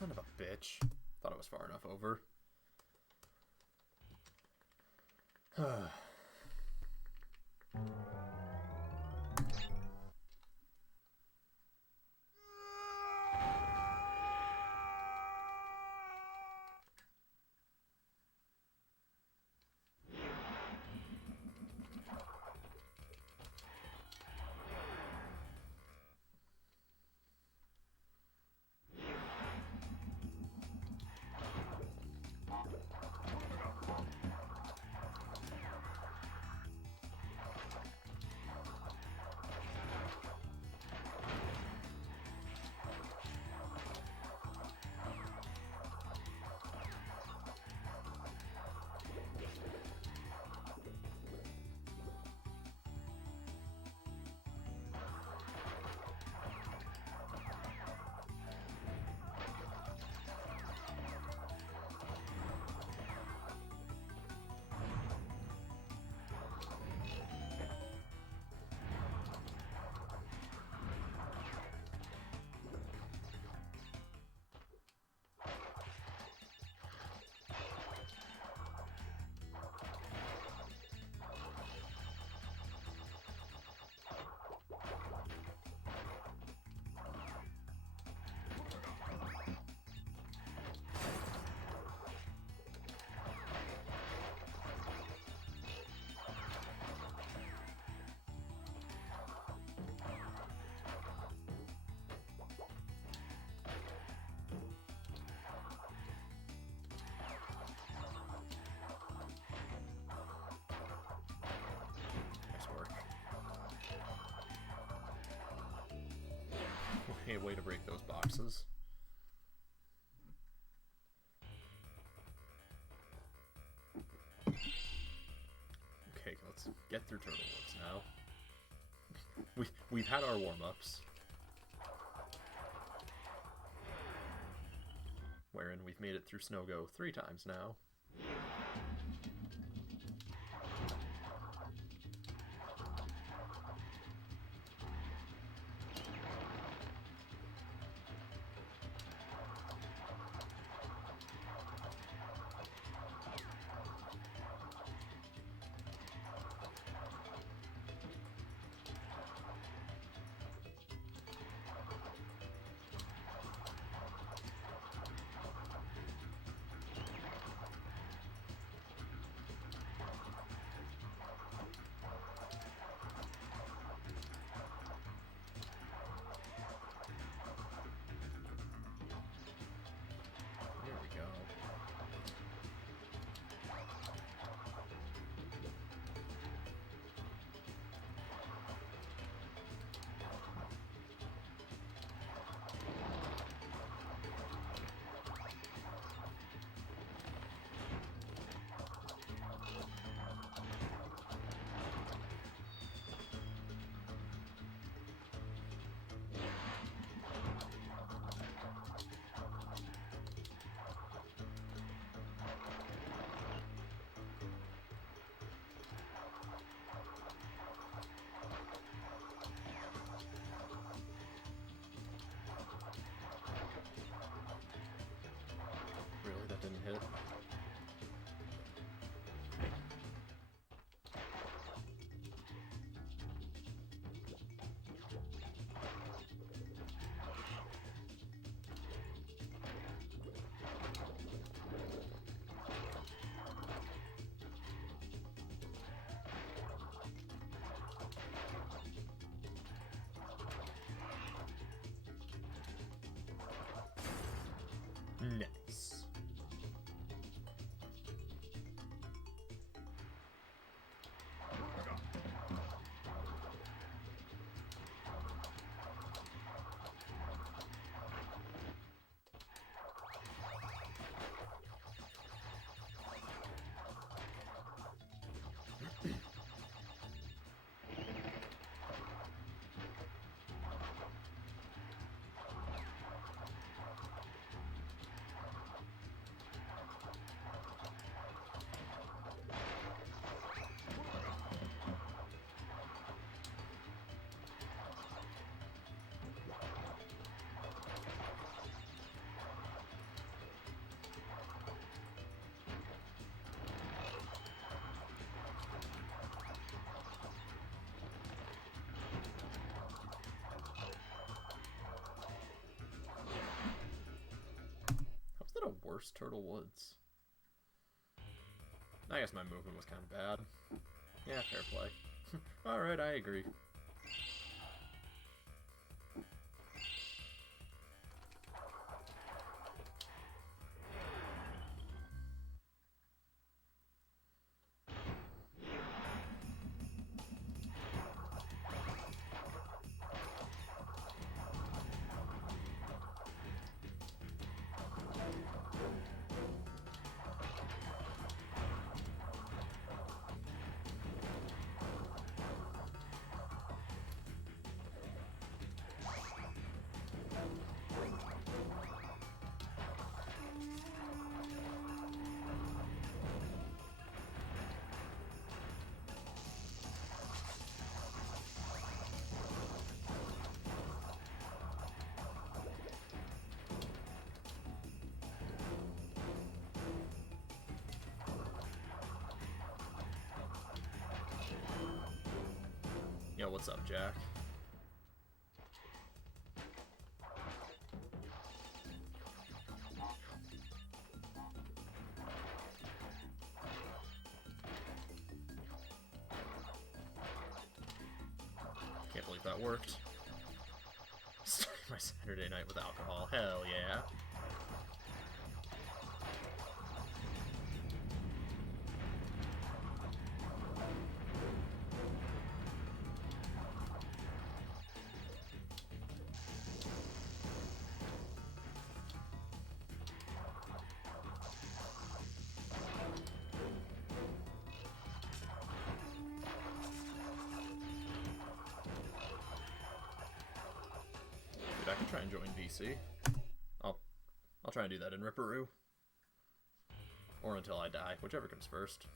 Son of a bitch. Thought I was far enough over. Nice work. Hey, way to break those boxes. Okay, let's get through Turtle Woods now. We've had our warm-ups, wherein we've made it through Snow-Go 3 times now. first Turtle Woods. I guess my movement was kind of bad. Yeah, fair play. Alright, I agree. Yo, what's up, Jack? Can't believe that worked. Starting my Saturday night with alcohol. Hell yeah. I can try and join VC. I'll try and do that in Ripperoo. Or until I die, whichever comes first.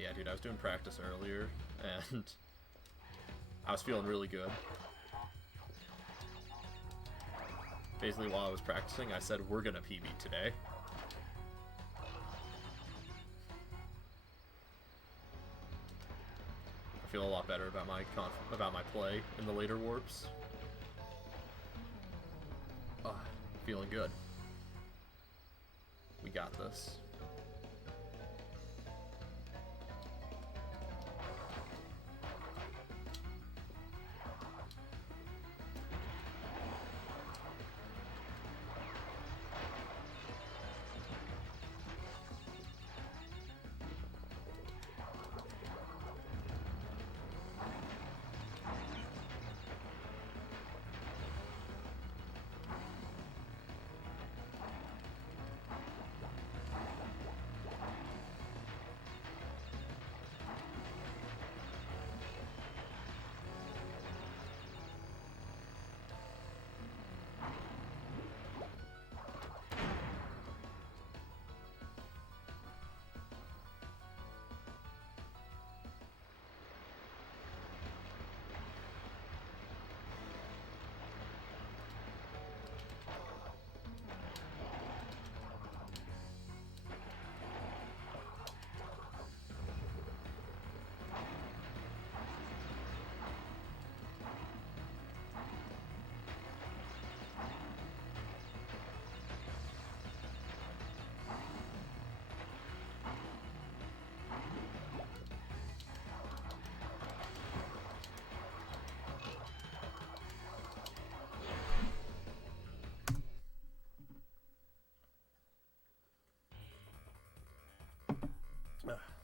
Yeah, dude, I was doing practice earlier, and I was feeling really good. Basically, while I was practicing, I said, we're gonna PB today. I feel a lot better about my play in the later warps. Feeling good. We got this.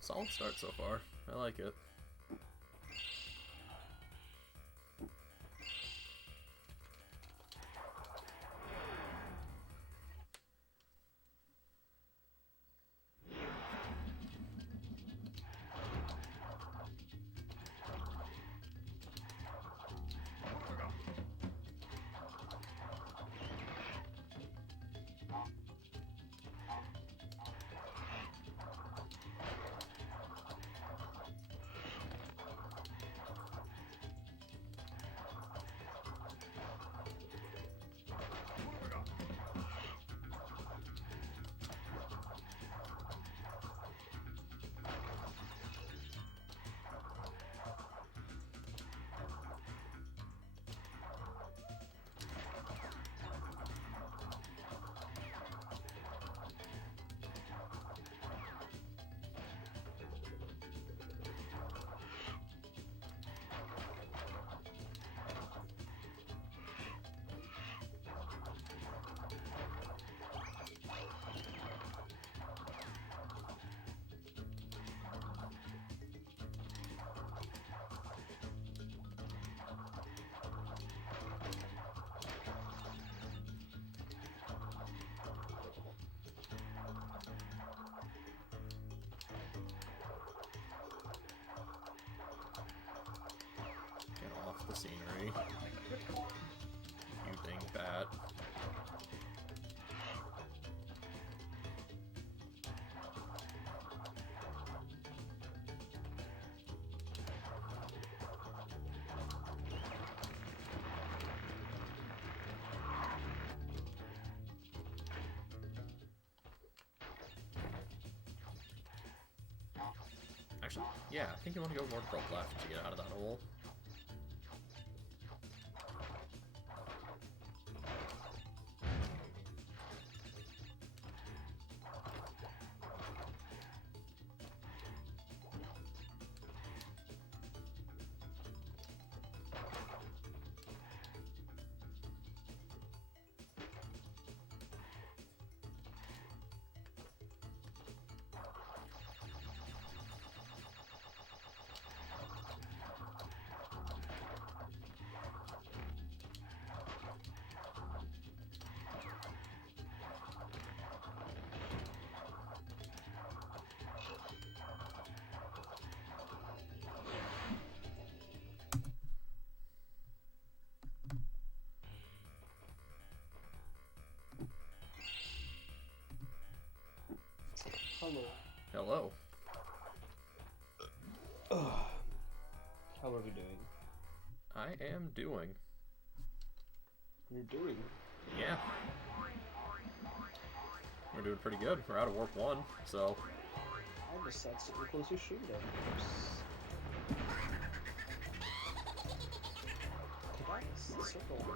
Solid start so far. I like it. Get off the scenery. You dingbat. Actually, yeah, I think you want to go more to the left to get out of that hole. Hello. Hello. How are we doing? I am doing. You're doing? Yeah. We're doing pretty good. We're out of warp 1, so... I just sat super close to shoot them. Nice. Circle.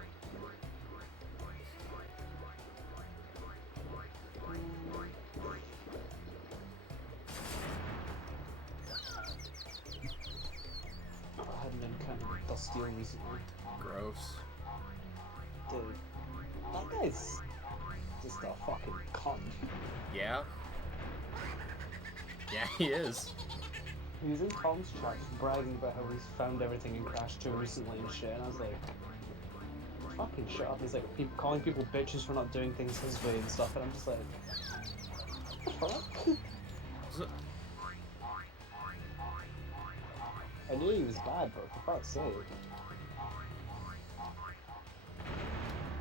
I hadn't been kind of dusty recently. Gross. Dude, that guy's just a fucking cunt. Yeah? Yeah, he is. He was in Tom's chat bragging about how he's found everything in Crash 2 recently and shit, and I was like, fucking shut up. He's like calling people bitches for not doing things his way and stuff, and I'm just like, what the fuck? I knew he was bad, but for fuck's sake.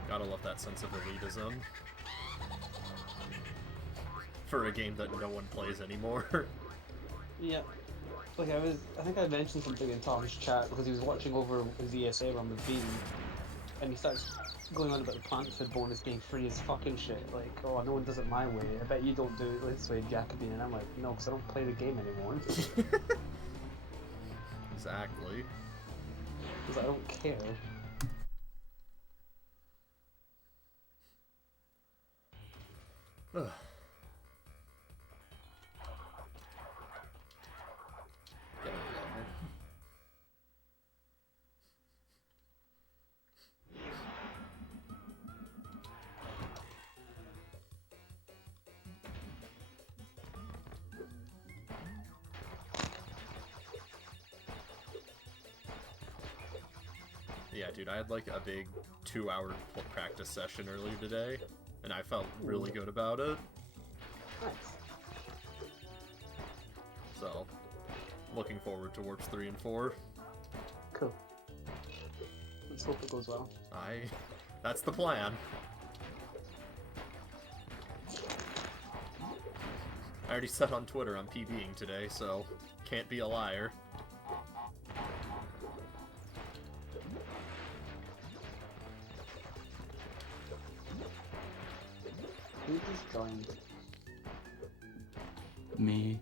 Gotta love that sense of elitism. For a game that no one plays anymore. Yeah. Like I think I mentioned something in Tom's chat because he was watching over his ESA run with Bean, and he starts going on about the plant food bonus being free as fucking shit. Like, oh, no one does it my way. I bet you don't do it this way, Jacobin. And I'm like, no, because I don't play the game anymore. Exactly. Because I don't care. Ugh. Get over level. Yeah, dude, I had like a big 2-hour practice session earlier today, and I felt really good about it. Nice. So, looking forward to Warps 3 and 4. Cool. Let's hope it goes well. That's the plan. I already said on Twitter I'm PBing today, so can't be a liar. Who just joined? Me.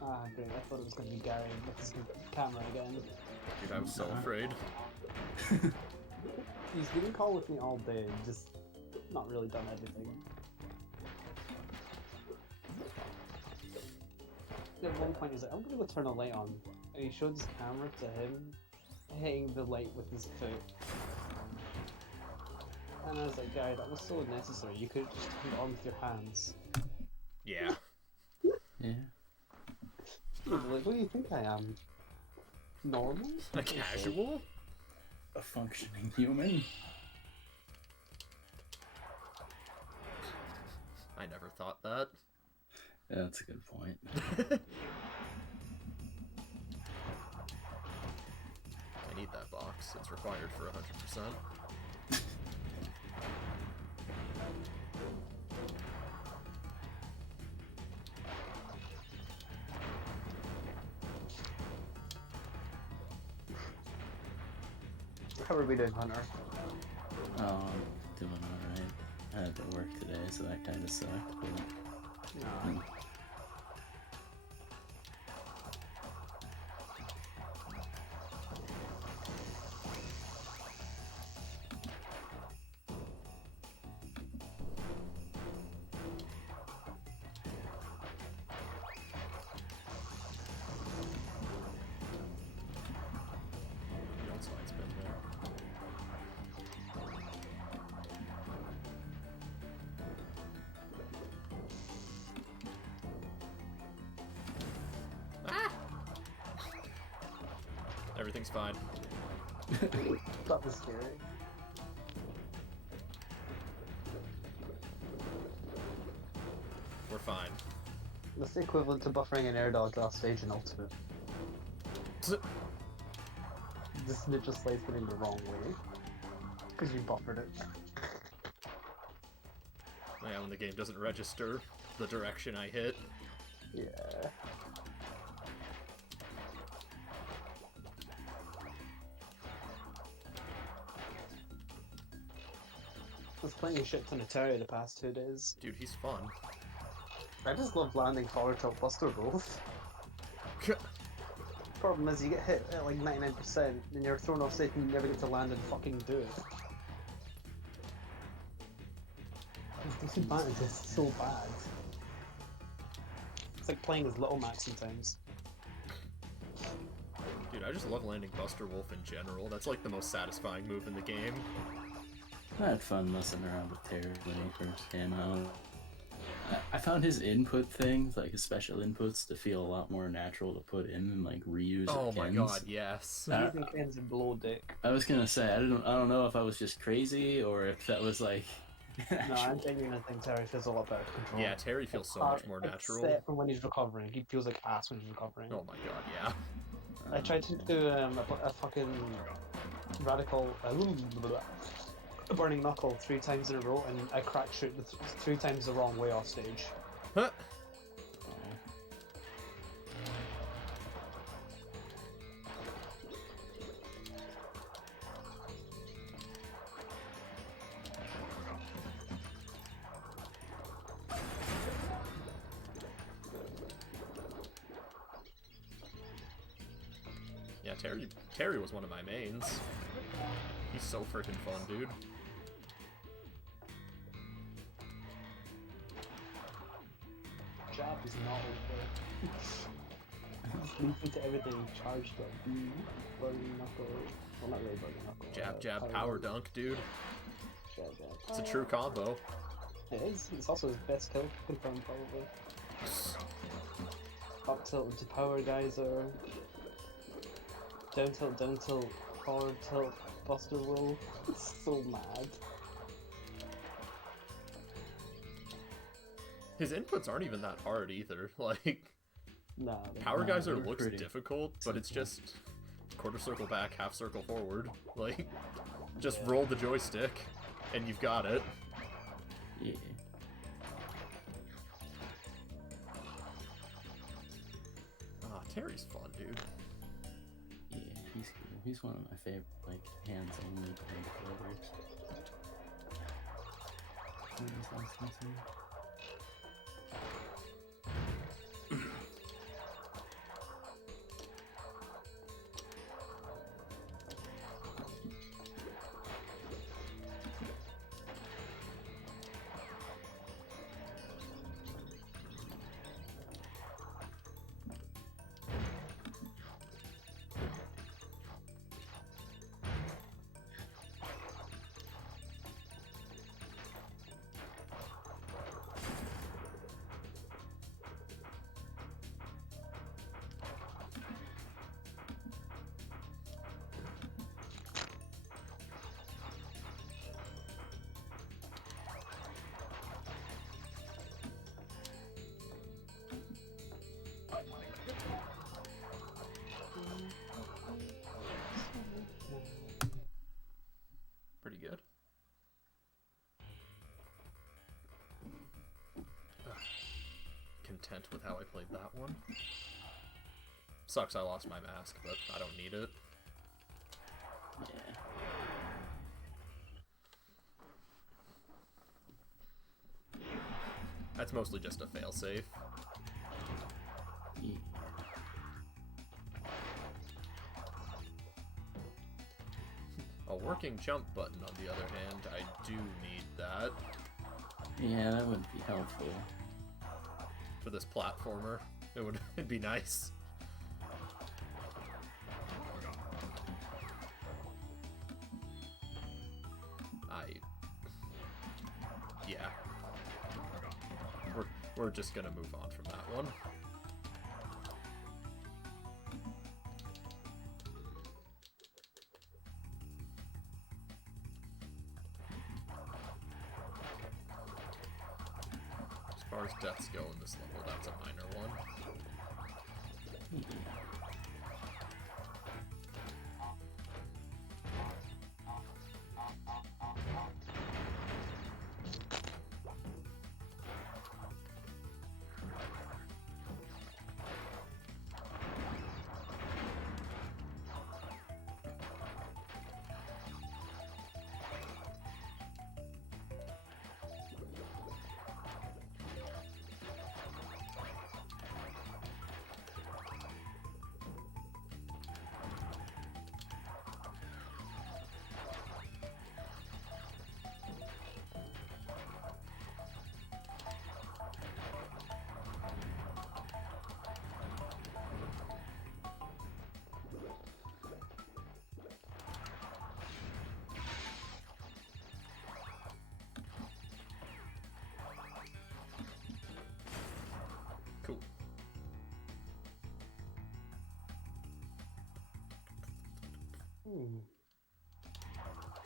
Ah, great. I thought it was going to be Gary with his camera again. Dude, I was so afraid. He's been in call with me all day, just not really done anything. At one point he's like, I'm gonna go turn a light on. And he showed his camera to him, hitting the light with his foot. And I was like, Gary, that was so unnecessary. You could have just turned it on with your hands. Yeah. Yeah. He was like, what do you think I am? Normal? A casual? A functioning human. I never thought that. Yeah, that's a good point. I need that box. It's required for 100%. How are we doing, Hunter? Doing alright. I had to work today, so that kind of sucked. But... No. Don't slide spin there. Ah! Everything's fine. That was scary. We're fine. That's the equivalent to buffering an air dodge last stage in Ultimate. This ninja slide's going the wrong way. Because you buffered it. Yeah, when the game doesn't register the direction I hit. Yeah. I was playing a shit ton of Terry the past 2 days. Dude, he's fun. I just love landing forward tilt buster rolls. Problem is, you get hit at like 99%, and you're thrown off stage and you never get to land and fucking do it. The disadvantage is so bad. It's like playing as Little Mac sometimes. Dude, I just love landing Buster Wolf in general. That's like the most satisfying move in the game. I had fun messing around with Terry when he first came out. I found his input things, like his special inputs, to feel a lot more natural to put in and like reuse. Oh my Ken's. god, yes. Using Ken's and blow dick. I was gonna say I don't know if I was just crazy or if that was like. No, I genuinely think Terry feels a lot better to control. Yeah, Terry feels so much more natural. Except for when he's recovering, he feels like ass when he's recovering. Oh my god, yeah. I tried to do a fucking radical a burning knuckle 3 times in a row, and I cracked shoot 3 times the wrong way off stage. Huh. Yeah, Terry was one of my mains. He's so freaking fun, dude. Jab is not okay. He's leaping to everything, charged up, burning knuckle. Well, not really burning knuckle. Jab, power dunk, dude. Jab. It's a true combo. It is. It's also his best kill, confirmed probably. Up tilt into power geyser. Down tilt hard to help Buster roll. It's so mad. His inputs aren't even that hard either. Like, Nah, Power No, Geyser they're looks pretty difficult, but it's simple. just quarter circle back, half circle forward. Like, just Yeah. roll the joystick, and you've got it. Yeah. Ah, Terry's fun, dude. Yeah, he's cool. He's one of my favorite, like, hands-only players. What was I gonna say? Pretty good. Ah, content with how I played that one. Sucks I lost my mask, but I don't need it. Yeah. That's mostly just a failsafe. Yeah. A working jump button, on the other hand, I do need that Yeah, that would be helpful. for this platformer. It'd be nice. Yeah. We're just gonna move on from that one. As far as deaths go in this level, that's a minor one. Cool.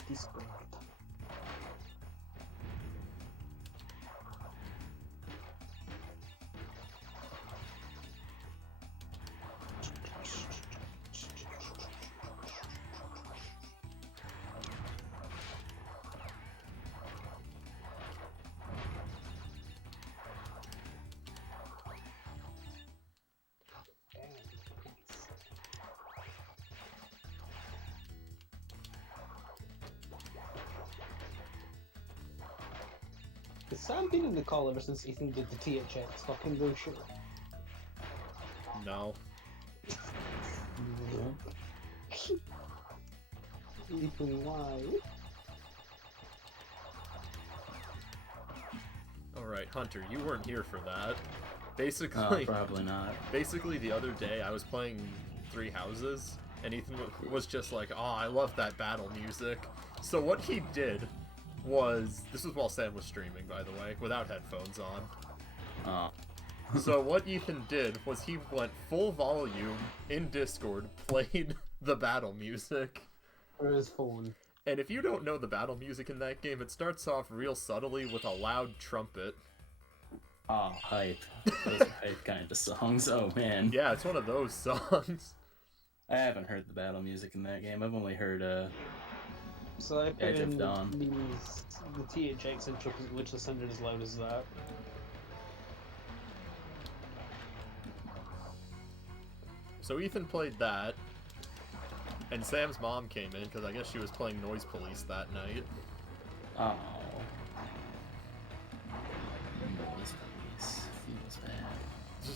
Discord. Has Sam been in the call ever since Ethan did the THX fucking bullshit? No. Ethan, why? Alright, Hunter, you weren't here for that. Oh, Basically, probably not. basically the other day I was playing Three Houses, and Ethan was just like, "Oh, I love that battle music." So what he did was, this was while Sam was streaming, by the way, without headphones on. Oh. So what Ethan did was he went full volume in Discord, played the battle music for his phone. And if you don't know the battle music in that game, it starts off real subtly with a loud trumpet. Oh, hype. Those are hype kind of songs. Oh, man. Yeah, it's one of those songs. I haven't heard the battle music in that game. I've only heard, So I put Edge of in Dawn. the THX intro because it literally sounded as loud as that. So Ethan played that, and Sam's mom came in because I guess she was playing Noise Police that night. Oh. Noise Police. Feels bad.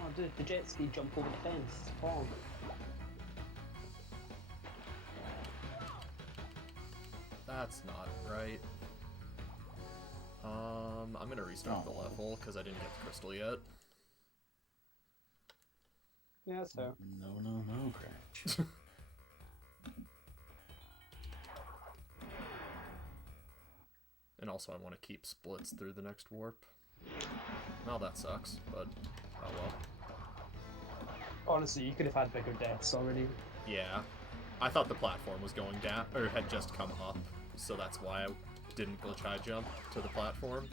Oh, dude, the jet ski jump over the fence. Oh. That's not right. I'm gonna restart the level because I didn't get the crystal yet. Yeah, so. No, Crash. And also I want to keep splits through the next warp. Well, that sucks, but oh well. Honestly, you could have had bigger deaths already. Yeah. I thought the platform was going down, or had just come up, so that's why I didn't glitch high jump to the platform.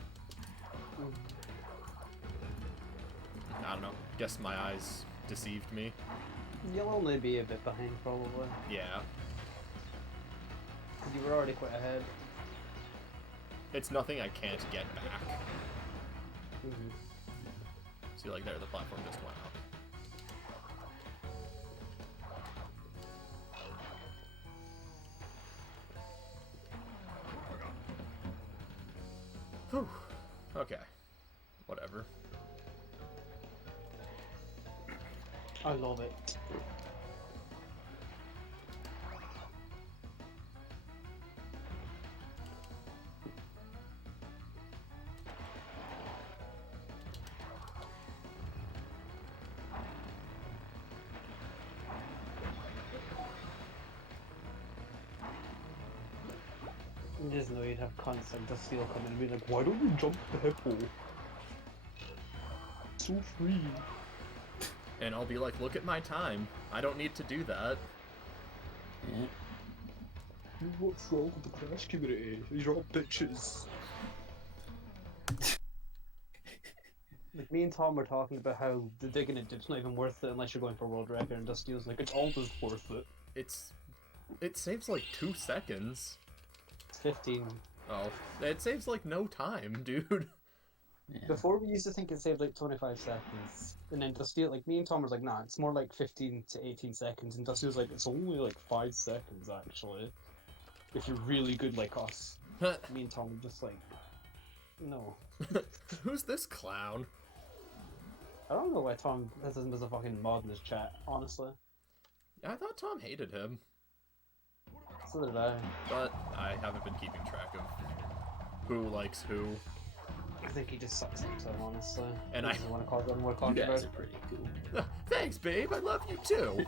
I don't know. Guess my eyes deceived me. You'll only be a bit behind, probably. Yeah. Because you were already quite ahead. It's nothing I can't get back. See, like there, the platform just went up. Whew. Okay. Whatever. I love it. You just know you'd have cunts like the steel come in and be like, why don't you jump the hippo? So free. And I'll be like, look at my time. I don't need to do that. Yeah. What's wrong with the Crash community? These are all bitches. Like, me and Tom were talking about how the digging it dip's not even worth it unless you're going for world record, and Dusty was like, it's always worth it. It saves like 2 seconds. It's 15. Oh, it saves like no time, dude. Yeah. Before we used to think it saved like 25 seconds, and then Dusty, like, me and Tom was like, nah, it's more like 15 to 18 seconds, and Dusty was like, it's only like 5 seconds actually. If you're really good like us. Me and Tom were just like, no. Who's this clown? I don't know why Tom has him as a fucking mod in his chat, honestly. I thought Tom hated him, So did I. but I haven't been keeping track of who likes who. I think he just sucks at time, honestly. And he I- doesn't want to cause any more You guys controversy. are pretty cool. Thanks, babe. I love you too.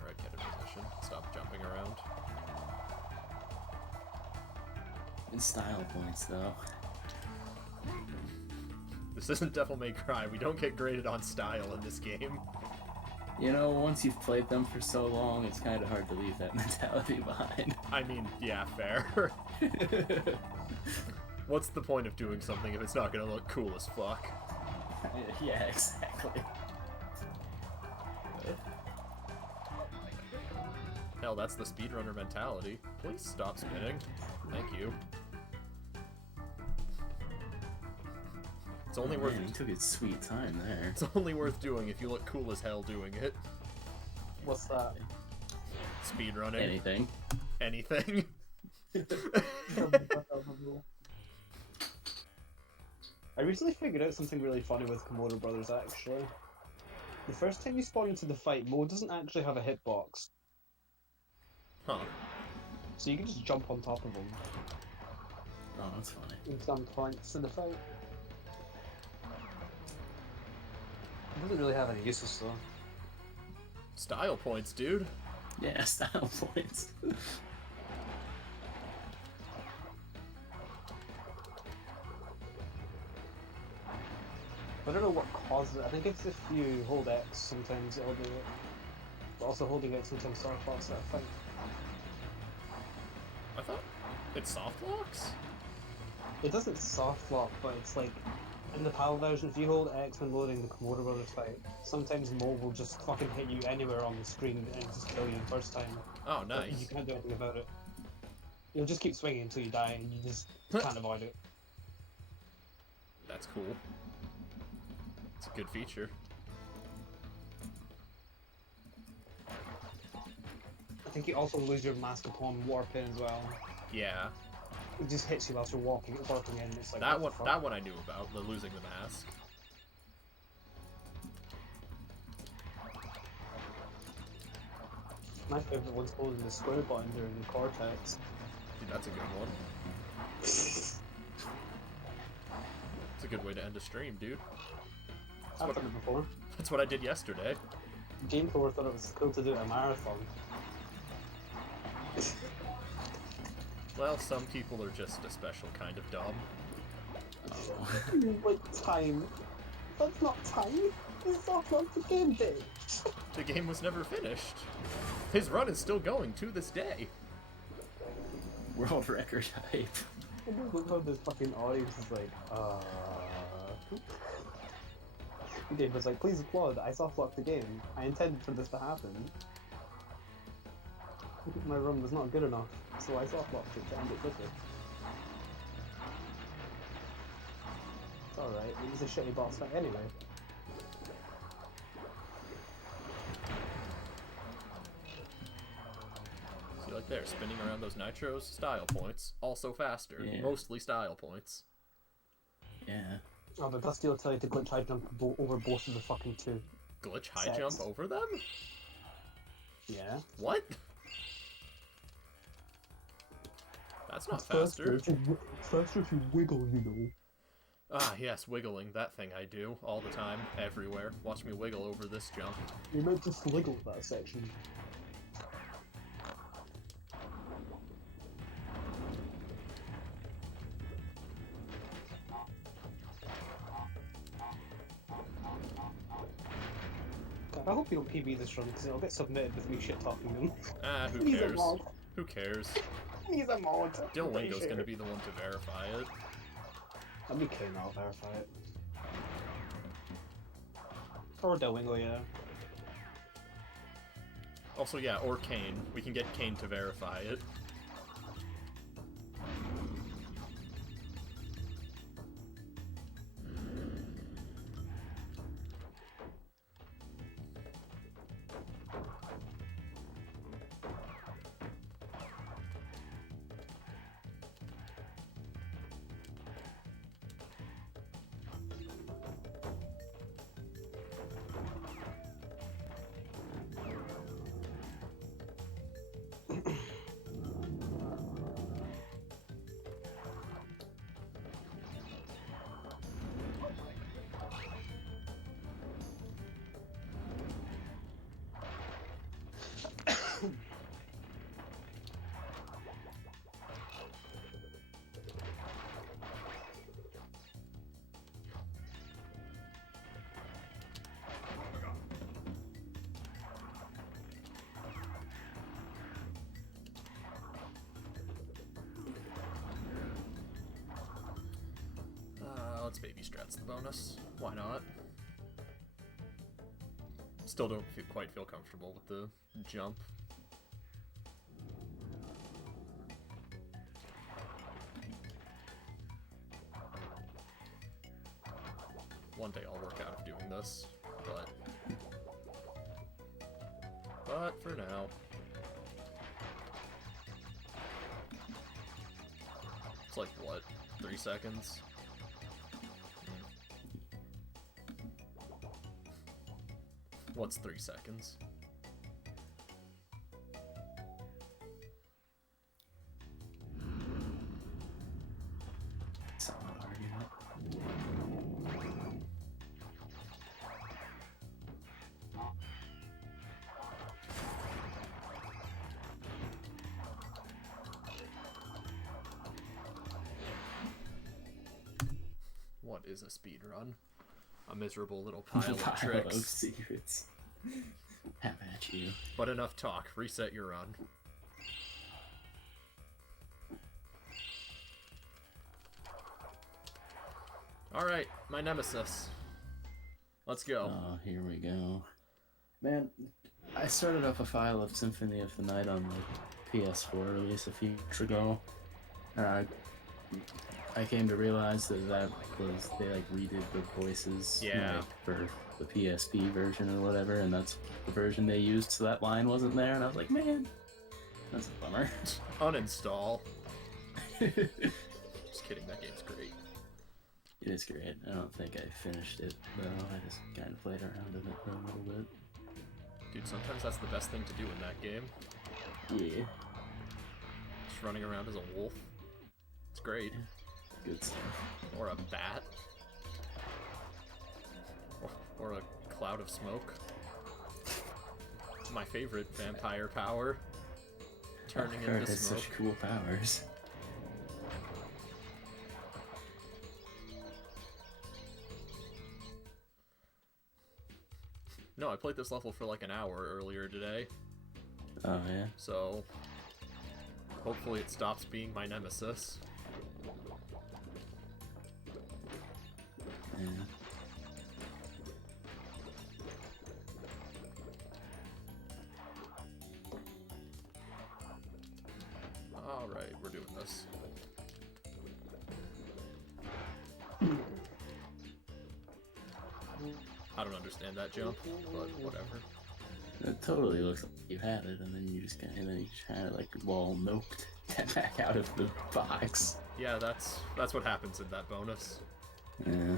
Alright, get in position. Stop jumping around. In style points, though. This isn't Devil May Cry. We don't get graded on style in this game. You know, once you've played them for so long, it's kind of hard to leave that mentality behind. I mean, yeah, fair. What's the point of doing something if it's not gonna look cool as fuck? Yeah, exactly. Hell, that's the speedrunner mentality. Please stop spinning. Thank you. It's only worth Man, you took its sweet time there. it's only worth doing if you look cool as hell doing it. What's that? Speedrunning. Anything. Anything. I recently figured out something really funny with Komodo Brothers, actually. The first time you spawn into the fight, Mo doesn't actually have a hitbox, Huh. so you can just jump on top of him Oh, that's funny. in some points in the fight. It doesn't really have any uses, though. Style points, dude. Yeah, style points. I don't know what causes it. I think it's if you hold X, sometimes it'll do it. But also holding X sometimes soft locks that fight. I thought it soft locks? It doesn't soft lock, but it's like in the PAL version, if you hold X when loading the Komodo Brothers fight, sometimes Mo will just fucking hit you anywhere on the screen and just kill you the first time. Oh, But you nice. can't do anything about it. You'll just keep swinging until you die, and you just can't avoid it. That's cool. It's a good feature. I think you also lose your mask upon warping as well. Yeah. It just hits you whilst you're warping in. It's like That what one the fuck? that one I knew about, the losing the mask. My favorite one's holding the square button during the Cortex. Dude, that's a good one. It's a good way to end a stream, dude. I've done it before. That's what I did yesterday. Game 4 thought it was cool to do a marathon. Well, some people are just a special kind of dumb. Like time. That's not time. It's not like the game did. The game was never finished. His run is still going to this day. World record hype. I just look how this fucking audience is like, Dave was like, please applaud, I soft locked the game. I intended for this to happen. My run was not good enough, so I soft locked it to end it quicker. It's alright, it was a shitty boss fight anyway. See, like there, spinning around those nitros, style points. Also faster, Yeah. mostly style points. Yeah. Oh, but Dusty will tell you to glitch high jump over both of the fucking two. Glitch high Sets. jump over them? Yeah. What? That's not faster. Faster to wiggle, you know. Ah, yes, wiggling. That thing I do all the time, everywhere. Watch me wiggle over this jump. You might just wiggle that section. God, I hope you don't PB this run because it'll get submitted with me shit talking them. Ah, who He's a cares? mod. Who cares? He's a mod. Dylango's gonna be the one to verify it. I'll be Kane, I'll verify it. Or Delwingo, yeah. Also, yeah, or Kane. We can get Kane to verify it. Let's baby strats the bonus. Why not? Still don't quite feel comfortable with the jump. One day I'll work out of doing this, but for now. It's like, what, 3 seconds? What's 3 seconds? Solid argument. What is a speed run? A miserable little pile of Pile of tricks. secrets. Have at you. But enough talk. Reset your run. Alright, my nemesis. Let's go. Oh, here we go. Man, I started up a file of Symphony of the Night on the PS4 release a few weeks ago. And I came to realize that was, they like redid the voices Yeah. like, for the PSP version or whatever, and that's the version they used, so that line wasn't there, and I was like, man, that's a bummer. Uninstall. Just kidding, that game's great. It is great. I don't think I finished it, though. I just kind of played around in it for a little bit. Dude, sometimes that's the best thing to do in that game. Yeah. Just running around as a wolf. It's great. Good stuff. Or a bat. Or a cloud of smoke. My favorite vampire power. Turning Kurt into has smoke. such cool powers. No, I played this level for like an hour earlier today, Oh, yeah? so hopefully it stops being my nemesis. Yeah. Alright, we're doing this. I don't understand that jump, but whatever. It totally looks like you had it, and then you just kind of like wall noped back out of the box. Yeah, that's what happens in that bonus. Yeah.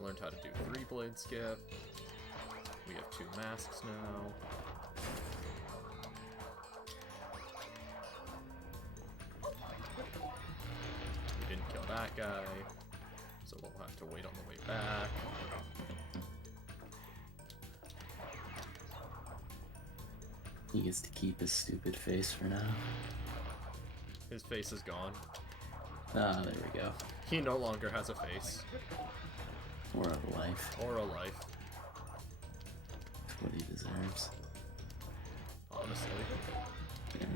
I learned how to do 3-blade skip. We have 2 masks now. We didn't kill that guy, so we'll have to wait on the way back. He gets to keep his stupid face for now. His face is gone. Ah, there we go. He no longer has a face More of a life. or a life, That's what he deserves. honestly. Yeah.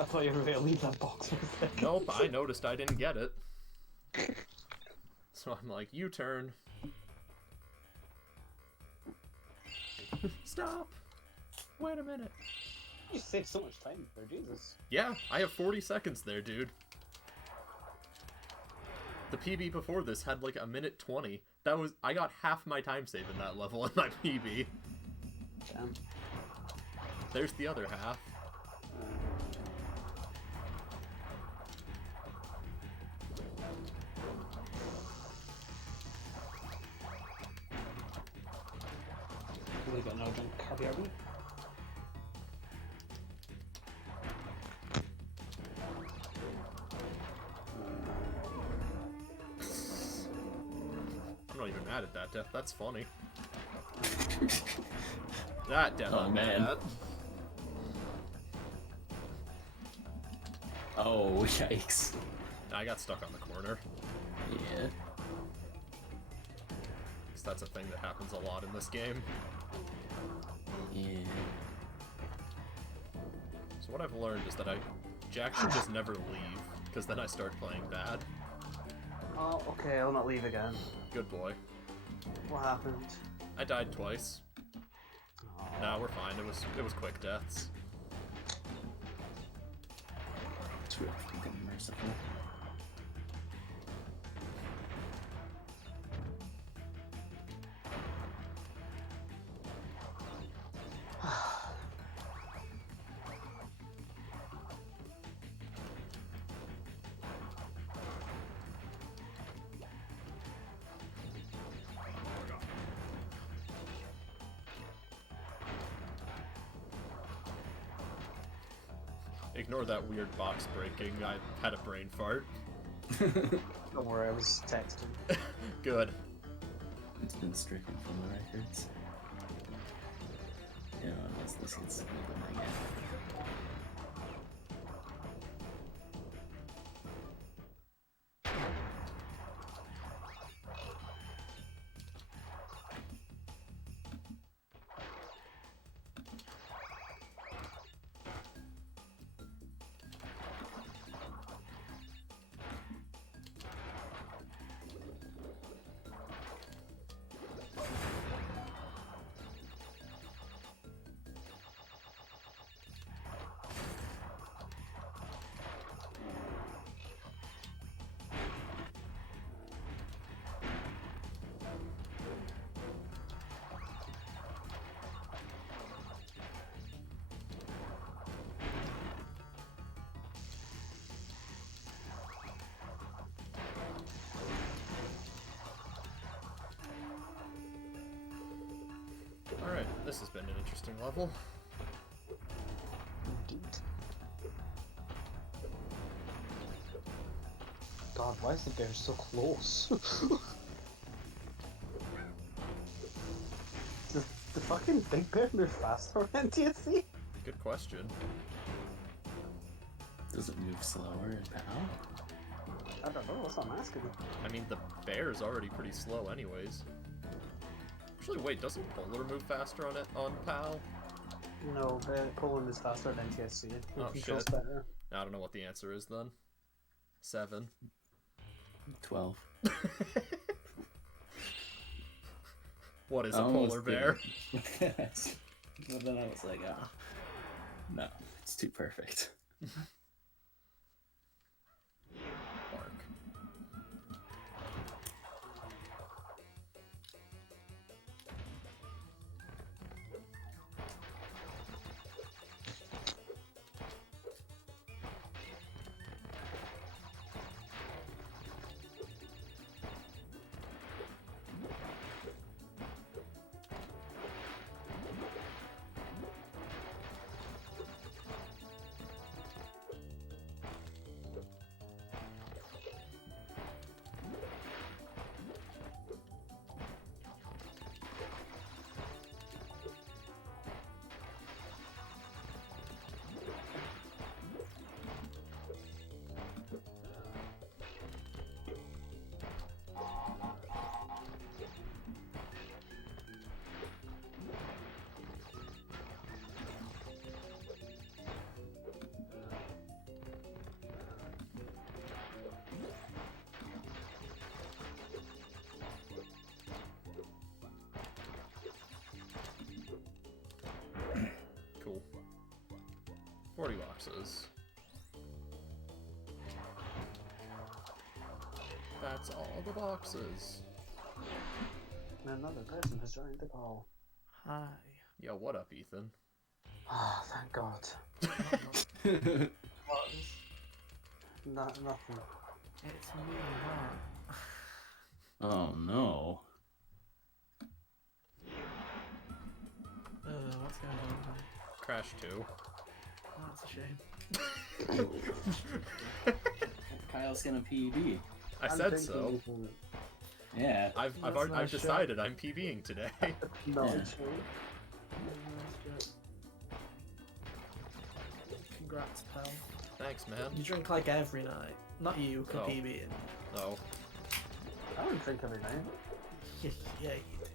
I thought you were going to leave that box with it. Nope, I noticed I didn't get it. So I'm like, U-turn. Stop! Wait a minute. You saved so much time there, Jesus. Yeah, I have 40 seconds there, dude. The PB before this had like a minute 20. I got half my time save in that level in my PB. Damn. There's the other half. We got no junk caviar. I'm not even mad at that death. That's funny. That death Oh, I'm mad man. at. Oh, yikes. I got stuck on the corner. Yeah. 'Cause that's a thing that happens a lot in this game. Yeah. So what I've learned is that Jack should just never leave, because then I start playing bad. Oh, okay, I'll not leave again. Good boy. What happened? I died twice. Nah, we're fine. It was quick deaths. It's real fucking merciful. Ignore that weird box breaking. I had a brain fart. Don't worry, I was texting. Good. It's been stricken from the records. Yeah, unless this gets something again. Alright, this has been an interesting level. Indeed. God, why is the bear so close? Does the fucking big bear move faster than TSC? Good question. Does it move slower in PAL? I don't know, that's what I'm asking. I mean, the bear's already pretty slow anyways. Actually, wait, doesn't Polar move faster on it on PAL? No, Poland is faster than TSC. It Oh, controls shit. better. I don't know what the answer is then. 7. 12. What is I a almost polar bear? didn't. But then I was like, ah, no, it's too perfect. Bark. Cool. 40 boxes. That's all the boxes. And another person has joined the call. Hi. Yo, what up, Ethan? Ah, thank God. What? Nothing. It's me, Matt. Oh no. What's going on? Crash 2. Oh, that's a shame. Kyle's gonna PB. I said so. Yeah. I've That's already, nice I've decided I'm PBing today. No, Yeah. it's true. Congrats, pal. Thanks, man. You drink like every night. Not you, Oh. Kabibi. Oh, I don't drink every night. Yeah, you do.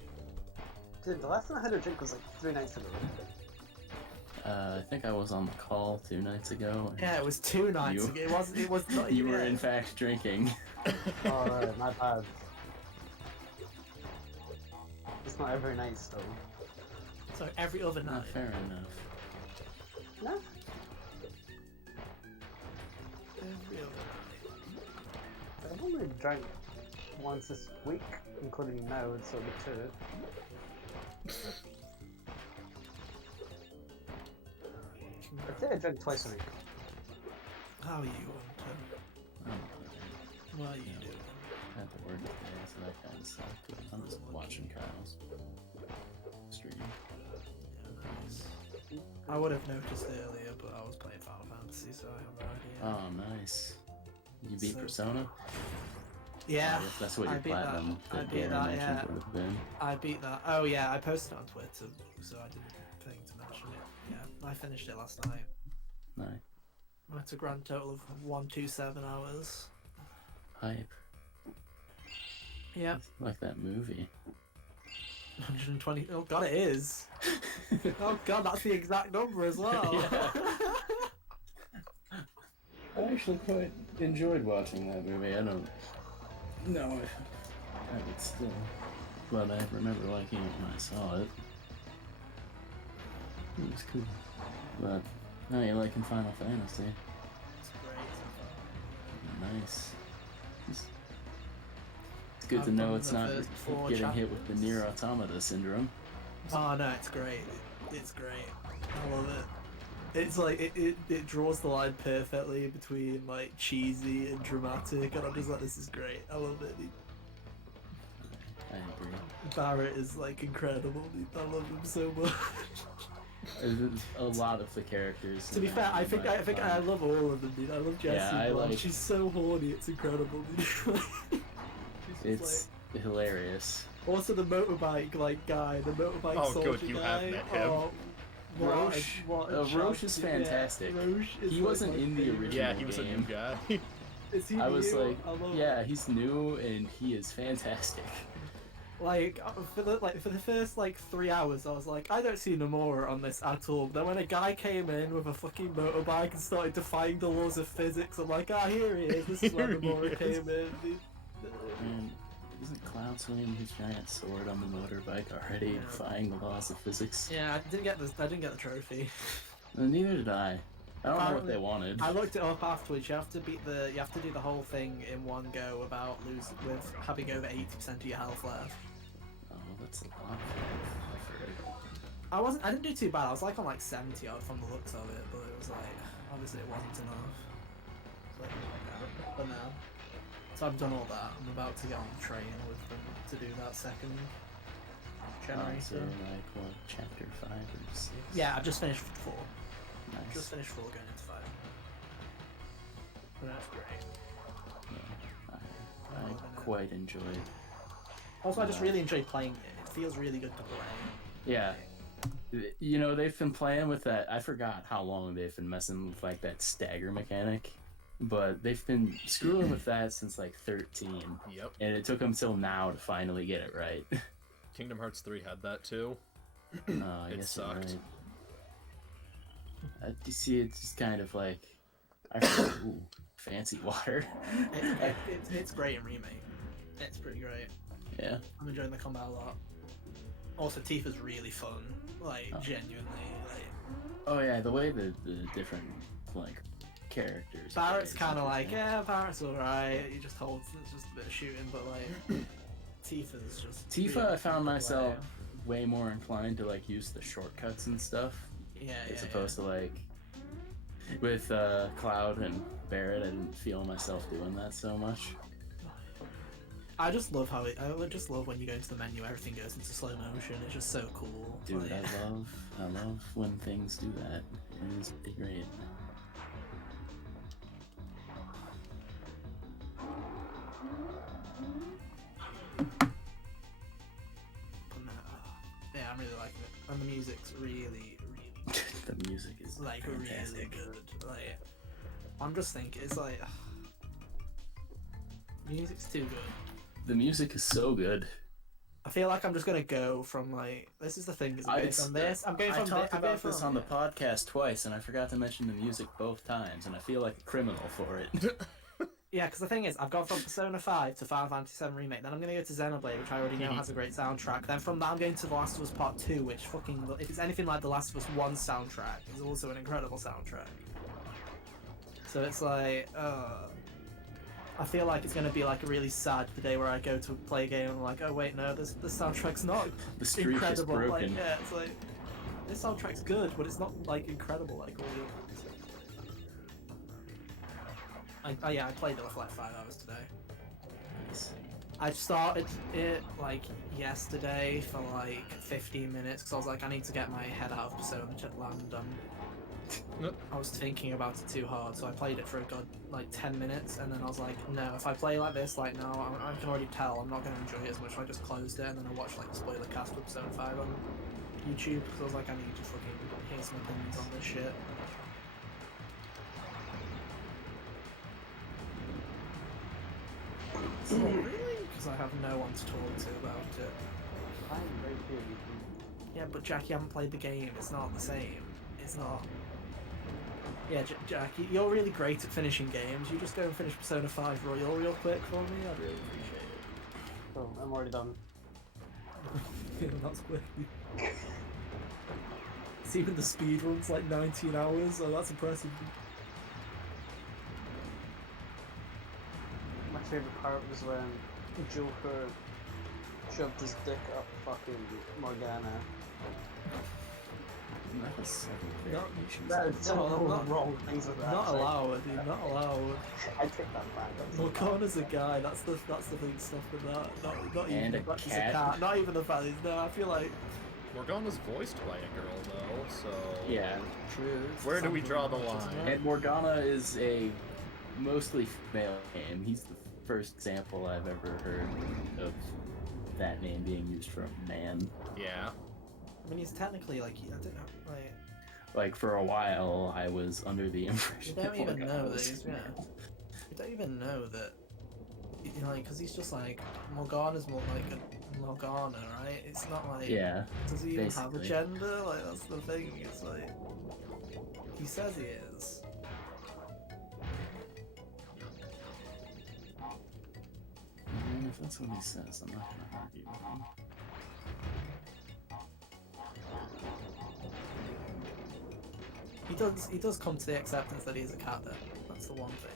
Dude, the last time I had a drink was like 3 nights ago. I think I was on the call 2 nights ago. and Yeah, it was 2 nights You- ago. It was not You even were in fact drinking. Alright, my bad. It's not every night still. So every other night. Not fair enough. No? Every other night. I've only drank once this week, including now, so the 2. I'd say I drink twice a week. How are you, Hunter? Oh, What are you doing? I had to work today, so that kind of sucked. I'm just watching Kyle's stream. Yeah, nice. I would have noticed earlier, but I was playing Final Fantasy, so I have no idea. Oh, nice. You beat So- Persona? Yeah, Oh, that's what I your beat that. platinum I that beat Gary that, mentioned yeah. would have been. I beat that. Oh yeah, I posted it on Twitter, so I didn't think to mention it. Yeah, I finished it last night. Nice. That's a grand total of 127 hours. Hype. Yep, Like that movie. 120. Oh god, it is. Oh god, that's the exact number as well. I actually quite enjoyed watching that movie. I don't know if I would still, but I remember liking it when I saw it. It was cool. But now you're liking Final Fantasy. It's great so Nice. It's good I've to know done it's the not first 4 getting hit with the chapters. Nier Automata syndrome. far. Oh no, it's great. It's great. I love it. It's like it draws the line perfectly between like cheesy and dramatic, and I'm just like, this is great. I love it. I agree. Barrett is like incredible. Dude. I love him so much. A lot of the characters. To be fair, I think I love all of them, dude. I love Jessie. Yeah, I Blunt. like- She's so horny. It's incredible, dude. She's just It's hilarious. like, also the motorbike like guy, the motorbike Oh, soldier good, you guy. have met him. Oh, what Roche. what a Roche chance, is dude. Yeah, fantastic. Roche is He like wasn't my in the favorite. original Yeah, he was a new game. guy. Is he I was new? like, I love yeah, it. he's new and he is fantastic. Like for the first like 3 hours, I was like, I don't see Nomura on this at all. But then when a guy came in with a fucking motorbike and started defying the laws of physics, I'm like, ah, here he is. This is where Here he Nomura is. came in. Dude. And isn't Cloud swinging his giant sword on the motorbike already, Yeah. defying the laws of physics? Yeah, I didn't get the trophy. And neither did I. I don't know what Apparently- they wanted. I looked it up afterwards. You have to do the whole thing in one go about with having over 80% of your health left. Oh, that's a lot. I didn't do too bad. I was like on like 70 odd from the looks of it, but it was like obviously it wasn't enough. So, yeah, but no. So I've done all that. I'm about to get on the train with them to do that second So generator. like what, chapter 5 or 6? Yeah, I've just finished 4. Nice. Just finished 4 going into 5. But that's great. Yeah, I loving it. quite enjoyed. Also, I just really enjoyed playing it. It feels really good to play. Yeah. You know, they've been playing with that. I forgot how long they've been messing with like that stagger mechanic, but they've been screwing with that since like 13, Yep. and it took them till now to finally get it right. Kingdom Hearts 3 had that too. I It guess you're sucked. right. You see, it's just kind of like, I heard, ooh, fancy water. It's great in remake. It's pretty great. Yeah. I'm enjoying the combat a lot. Also, Tifa's really fun. Like, Oh. genuinely. Like, Oh yeah, the way the different like characters. Barrett's play is kind of like, interesting. yeah, Barrett's alright. He just holds, it's just a bit of shooting, but like, Tifa's just. Tifa, really I found fun to myself play. way more inclined to like use the shortcuts and stuff, Yeah, as yeah, opposed to like with Cloud and Barrett. I didn't feel myself doing that so much. I just love how I would just love when you go into the menu, everything goes into slow motion. It's just so cool. Dude, Like, I love when things do that. It is pretty great. but no, yeah, I'm really liking it, and the music's really, The music is like really fantastic. good. Like, I'm just thinking, it's like, music's too good. The music is so good. I feel like I'm just gonna go from like, this is the thing, is I'm going from this, I'm going I from talked I'm going about this from- on the podcast twice, and I forgot to mention the music both times, and I feel like a criminal for it. Yeah, because the thing is, I've gone from Persona 5 to Final Fantasy VII Remake, then I'm going to go to Xenoblade, which I already know has a great soundtrack, then from that I'm going to The Last of Us Part 2, which fucking, if it's anything like The Last of Us 1 soundtrack, is also an incredible soundtrack. So it's like, I feel like it's going to be like a really sad day where I go to play a game and I'm like, oh wait, no, this soundtrack's not The streak is incredible. Like, broken. yeah, it's like, this soundtrack's good, but it's not like incredible like all the others. I played it for like 5 hours today. Nice. I started it like yesterday for like 15 minutes because I was like, I need to get my head out of Persona Land. I was thinking about it too hard, so I played it for a good like 10 minutes, and then I was like, no, if I play like this, like now, I can already tell I'm not going to enjoy it as much. So I just closed it, and then I watched like the spoiler cast of Persona 5 on YouTube because I was like, I need to fucking hear some opinions on this shit. So, really? Because I have no one to talk to about it. I'm right here. Yeah, but Jack, you haven't played the game. It's not the same. It's not. Yeah, Jack, you're really great at finishing games. You just go and finish Persona 5 Royal real quick for me. I'd really appreciate it. Oh, I'm already done. Yeah, that's quick. See, even the speed run's like 19 hours. Oh, that's impressive. My favorite part was when Joker shoved his dick up fucking Morgana. That was seven Not- variations. That of is so not- wrong things with that. Not sorry. allowed, dude. Not allowed. I take that back. That's so bad. Morgana's a guy. That's the big stuff with that. Not even And the a fact he's a cat. cat. Not even the fact he's no. I feel like Morgana's voiced by a girl though, so Yeah. true. it's Where do we something draw the much, isn't line? it? And Morgana is a mostly female name. He's the first example I've ever heard of that name being used for a man. yeah. I mean, he's technically like I don't know. Like for a while, I was under the You impression don't that even Morgana know that was he's female. You don't even know that. You know, like, because he's just like Morgana's more like a Morgana, right? It's not like Yeah, does he even have a basically. gender? Like that's the thing. It's like he says he is. I mean, if that's what he says, I'm not gonna argue with him. He does come to the acceptance that he's a cat. Though that's the one thing.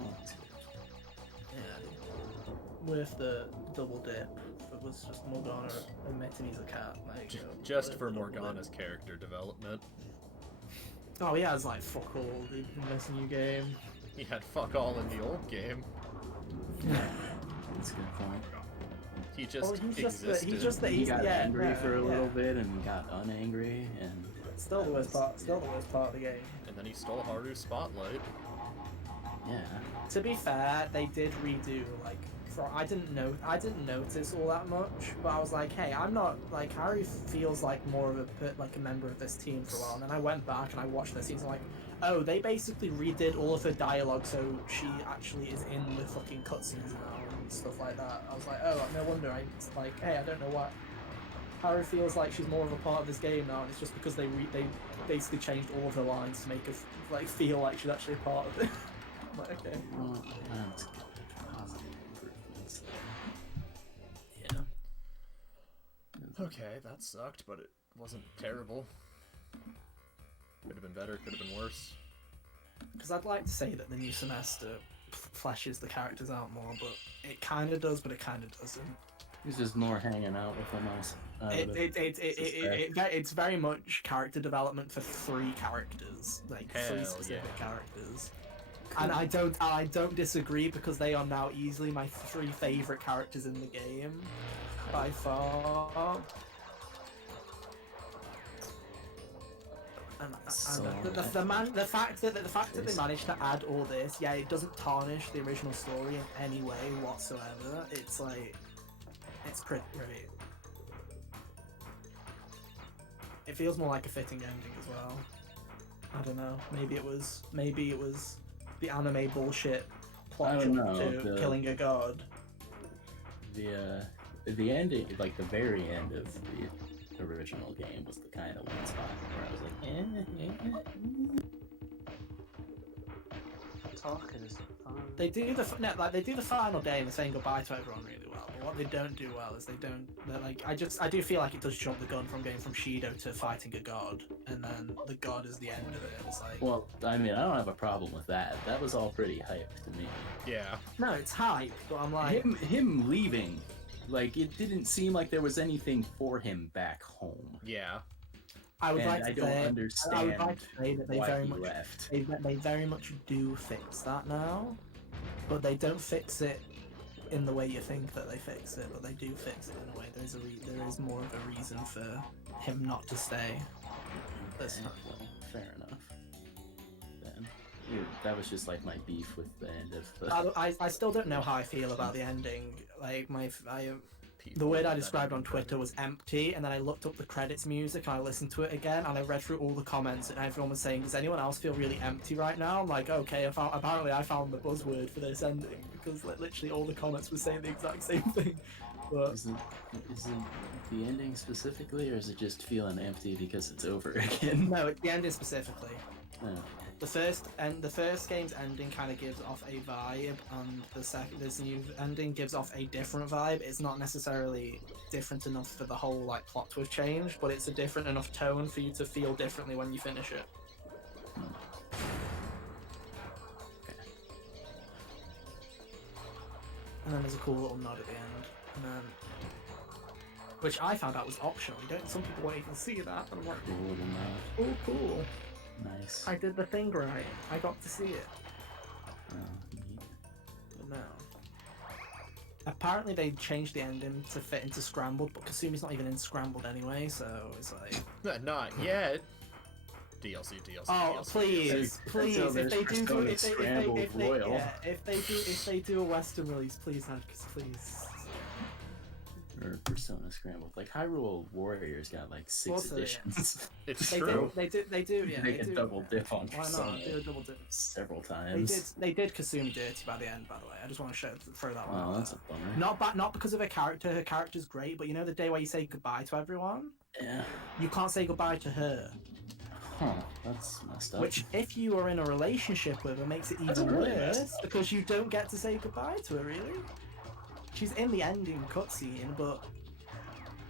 Oh, that's good. Yeah. With the double dip, it was just Morgana admitting he's a cat. Like Just with for the double dip. Morgana's character development. Oh, he has like fuck all in this new game. He had fuck all in the old game. That's a good point. He just Well, he's just existed. he's just the He got yeah, angry yeah, for a yeah. little bit and got unangry, and Still the worst part. Still the worst part of the game. And then he stole Haru's spotlight. yeah. To be fair, they did redo like. I didn't notice all that much, but I was like, hey, I'm not like Haru feels like more of a member of this team for a while. And then I went back and I watched the scenes. I'm like, oh, they basically redid all of her dialogue so she actually is in the fucking cutscenes now and stuff like that. I was like, oh, no wonder. It's like, hey, I don't know what. Haru feels like she's more of a part of this game now, and it's just because they basically changed all of her lines to make her like feel like she's actually a part of it. I'm like, okay. Well, that's good. Positive improvements. Yeah. Okay, that sucked, but it wasn't terrible. Could have been better, could have been worse. Because I'd like to say that the new semester fleshes the characters out more, but it kind of does, but it kind of doesn't. He's just more hanging out with them else. It's very much character development for 3 characters, like Hell 3 specific yeah. characters. And I don't disagree because they are now easily my 3 favorite characters in the game by far. And So, the fact that they managed to add all this, yeah, it doesn't tarnish the original story in any way whatsoever. It's like, it's pretty great. It feels more like a fitting ending as well. I don't know. Maybe it was the anime bullshit plot I don't know, to killing a god. the ending, like the very end of the original game, was the kind of one spot where I was like, Talking is fun. They do the final game of saying goodbye to everyone really well, but what they don't do well is I do feel like it does jump the gun from going from Shido to fighting a god, and then the god is the end of it. It's like, well, I mean, I don't have a problem with that. That was all pretty hyped to me. Yeah. no, it's hype, but I'm like, Him leaving, like, it didn't seem like there was anything for him back home. Yeah. I would And like I to don't say, understand I would like to say that they why very he much left. they very much do fix that now, but they don't fix it in the way you think that they fix it, but they do fix it in a way. There is more of a reason for him not to stay. That's Okay, not. well, fair enough. Then that was just like my beef with the end of the. I still don't know how I feel about the ending. Like the word I described on Twitter was empty, and then I looked up the credits music and I listened to it again, and I read through all the comments, and everyone was saying, "Does anyone else feel really empty right now?" I'm like, okay, apparently I found the buzzword for this ending, because literally all the comments were saying the exact same thing. But Is it the ending specifically, or is it just feeling empty because it's over again? no, it's the ending specifically. Oh. The first game's ending kind of gives off a vibe, and this new ending gives off a different vibe. It's not necessarily different enough for the whole like plot to have changed, but it's a different enough tone for you to feel differently when you finish it. and then there's a cool little nod at the end, and then which I found out was optional. You don't. Some people won't even see that, and I'm like, Cool little nod. oh, cool. Nice. I did the thing right. I got to see it. Oh, neat. But no. Apparently they changed the ending to fit into Scrambled, but Kasumi's not even in Scrambled anyway, so it's like... Not yet. DLC, DLC, Oh, DLC. please, please! Until If they there's do, Persona Scrambled Royal. yeah, if they do a Western release, please, Handkis, please. Or Persona Scrambled. Like Hyrule Warriors got like 6 Also, yeah. editions. It's They true. do, yeah. They they can do. double dip on Why Persona not? Do a double dip. several times. They did Kasumi dirty by the end, by the way. I just want to throw that one. Oh, out that's a there. bummer. Not because of her character. Her character's great, but you know the day where you say goodbye to everyone, Yeah. you can't say goodbye to her. Huh. That's messed up. Which, if you are in a relationship with her, makes it That's even really worse messed. because you don't get to say goodbye to her. Really, she's in the ending cutscene, but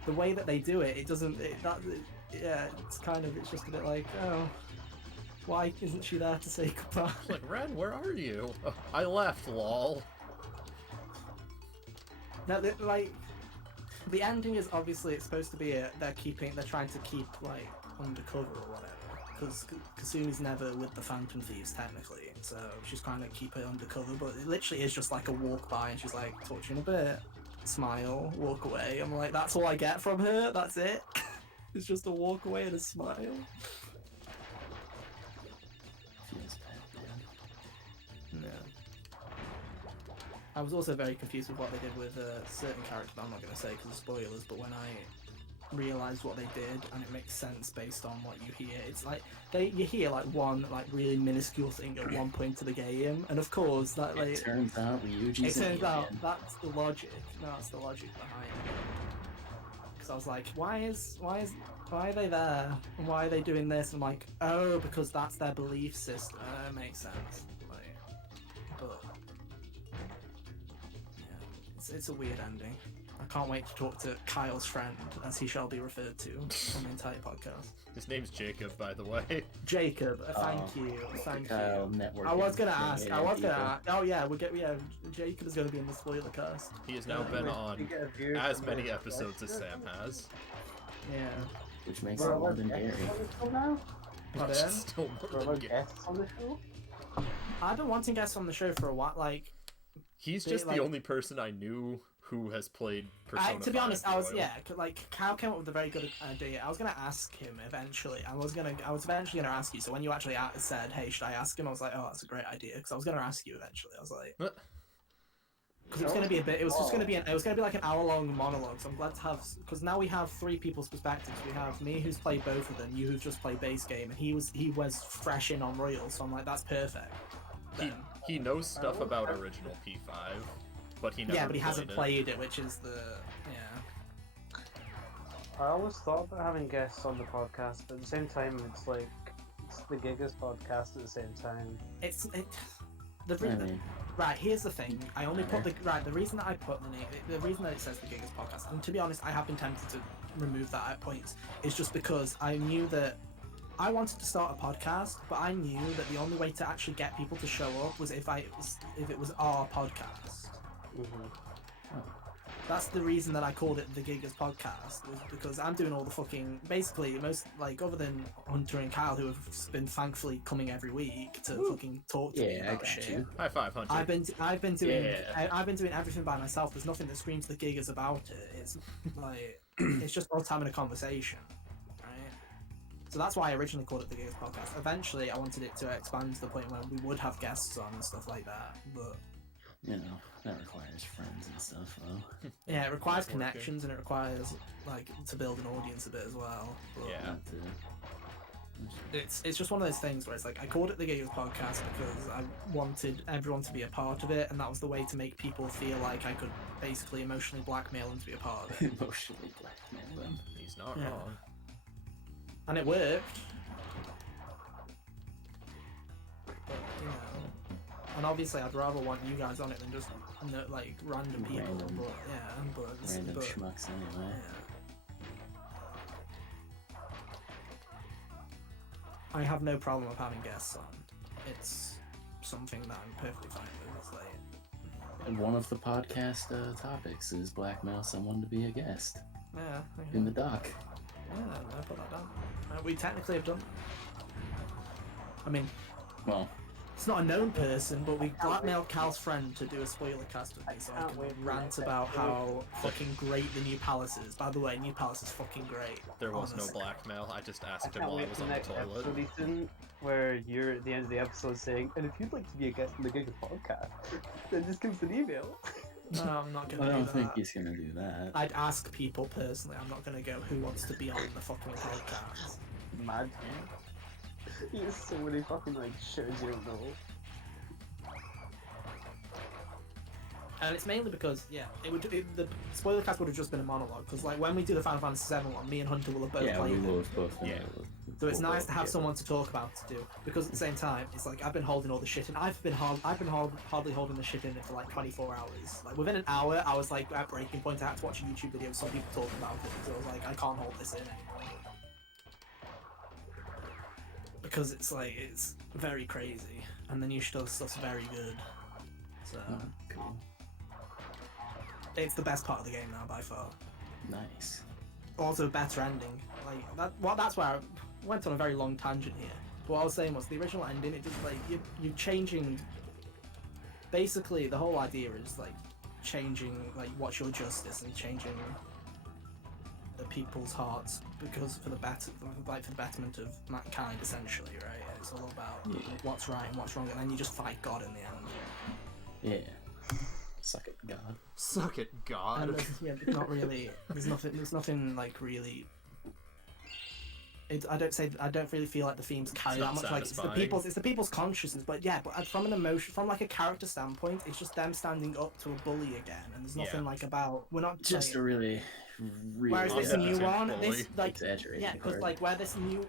the way that they do it, it doesn't. Yeah, it's kind of. It's just a bit like, oh, why isn't she there to say goodbye? It's like, Ren, where are you? Oh, I left, lol. Now, like, the ending is obviously it's supposed to be they're trying to keep like undercover or whatever. Because Kasumi's never with the Phantom Thieves technically, so she's trying to keep it undercover. But it literally is just like a walk by, and she's like, "Talk to you in a bit," smile, walk away. I'm like, that's all I get from her. That's it. It's just a walk away and a smile. Feels bad, man. Yeah. I was also very confused with what they did with a certain character that I'm not going to say because of spoilers, but when I realized what they did and it makes sense based on what you hear, it's like you hear like one like really minuscule thing at one point of the game, and of course that like It turns out Ryuji's it an turns out alien. that's the logic. That's the logic behind it. Because I was like, why are they there? And why are they doing this? I'm like, oh, because that's their belief system. Makes sense. Like, but yeah, it's a weird ending. I can't wait to talk to Kyle's friend, as he shall be referred to on the entire podcast. His name's Jacob, by the way. Jacob, thank Oh, you, thank Kyle you. networking I was gonna with ask. Oh yeah, Jacob is gonna be in the spoiler cast. He has now been on as many episodes as Sam has. Yeah. Which makes it more than Gary. Pardon? Still more than Gary. guests on the show? I've been wanting guests on the show for a while. Like, He's They, just like- the only person I knew who has played Persona to be 5 honest, I was Royal. yeah. Like, Kyle came up with a very good idea. I was gonna ask him eventually. I was eventually gonna ask you. So when you actually said, "Hey, should I ask him?" I was like, "Oh, that's a great idea." Because I was gonna ask you eventually. I was like, But because it was gonna be a bit. It was just gonna be. It was gonna be like an hour-long monologue. So I'm glad to have. Because now we have 3 people's perspectives. We have me, who's played both of them. You, who's just played base game, and he was fresh in on Royal. So I'm like, that's perfect. he knows stuff about original P5, but he never Yeah, but he hasn't it. played it, which is the yeah. I always thought about having guests on the podcast, but at the same time, it's like it's the Gigas podcast at the same time. The I mean, right. Here's the thing. I only put the reason that I put the reason that it says the Gigas podcast, and to be honest, I have been tempted to remove that at points. Is just because I knew that I wanted to start a podcast, but I knew that the only way to actually get people to show up was if it was our podcast. Mm-hmm. That's the reason that I called it the Gigas podcast, was because I'm doing all the fucking, basically, most, like, other than Hunter and Kyle, who have been thankfully coming every week to fucking talk to me yeah, I about got shit. you. High five, Hunter. I've been doing Yeah. I've been doing everything by myself. There's nothing that screams the Gigas about it. It's like it's just us having a conversation, right? So that's why I originally called it the Gigas podcast. Eventually, I wanted it to expand to the point where we would have guests on and stuff like that, but. You know, that requires friends and stuff, though. Yeah, it requires Networking. connections and it requires like to build an audience a bit as well. But Yeah. Not to- it's just one of those things where it's like I called it the Gigas podcast because I wanted everyone to be a part of it, and that was the way to make people feel like I could basically emotionally blackmail them to be a part of it, emotionally blackmail them. He's not Yeah. wrong. and it worked. But you know, and obviously I'd rather want you guys on it than just like random people. Random. But yeah, Random but schmucks, anyway. yeah. I have no problem with having guests on. It's something that I'm perfectly fine with. It's like, one of the podcast topics is blackmail someone to be a guest Yeah. in the doc. Yeah, I put that down. We technically have done. I mean, Well, it's not a known person, but we blackmailed Cal's friend to do a spoiler cast with me so I can't can wait for rant that. about how fucking great the new palace is. By the way, new palace is fucking great. There was no honestly. blackmail. I just I asked him can't while I wait was for on the the next toilet. episode, Ethan, where you're at the end of the episode saying, and if you'd like to be a guest on the Giga podcast, then just give us an email. No, I'm not I gonna do don't think that. he's gonna do that. I'd ask people personally. I'm not gonna go who wants to be on the fucking podcast. Mad. He has so many fucking like shows you don't know. And it's mainly because, yeah, the spoiler cast would have just been a monologue. Because like when we do the Final Fantasy VII one, me and Hunter will have both Yeah, we played will it. have both. Yeah. So it's we'll nice both to have get someone to talk about to do. Because at the same time, it's like I've been holding all the shit in. I've been hardly holding the shit in it for like 24 hours. Like within an hour, I was like at breaking point. I had to watch a YouTube video of some people talking about it. So I was like, I can't hold this in anymore. Because it's like it's very crazy, and the new stuff's very good. So Oh, cool. it's the best part of the game now by far. Nice. Also, better ending. Like that. Well, that's where I went on a very long tangent here. But what I was saying was the original ending. It just like you're changing. Basically, the whole idea is like changing like what's your justice and changing the people's hearts because for the betterment of mankind, essentially, right? It's all about Yeah. what's right and what's wrong, and then you just fight God in the end. Yeah. Suck it, God. Suck it, And God. it's not really. There's nothing like really. I don't really feel like the themes carry It's that not much. Like it's satisfying. the people's consciousness, but yeah, but from an emotion, from like a character standpoint, it's just them standing up to a bully again, and there's nothing Yeah. like about we're not Just saying, a really Whereas this Yeah. new one, Bully. this like exaggerated yeah, because part. like where this new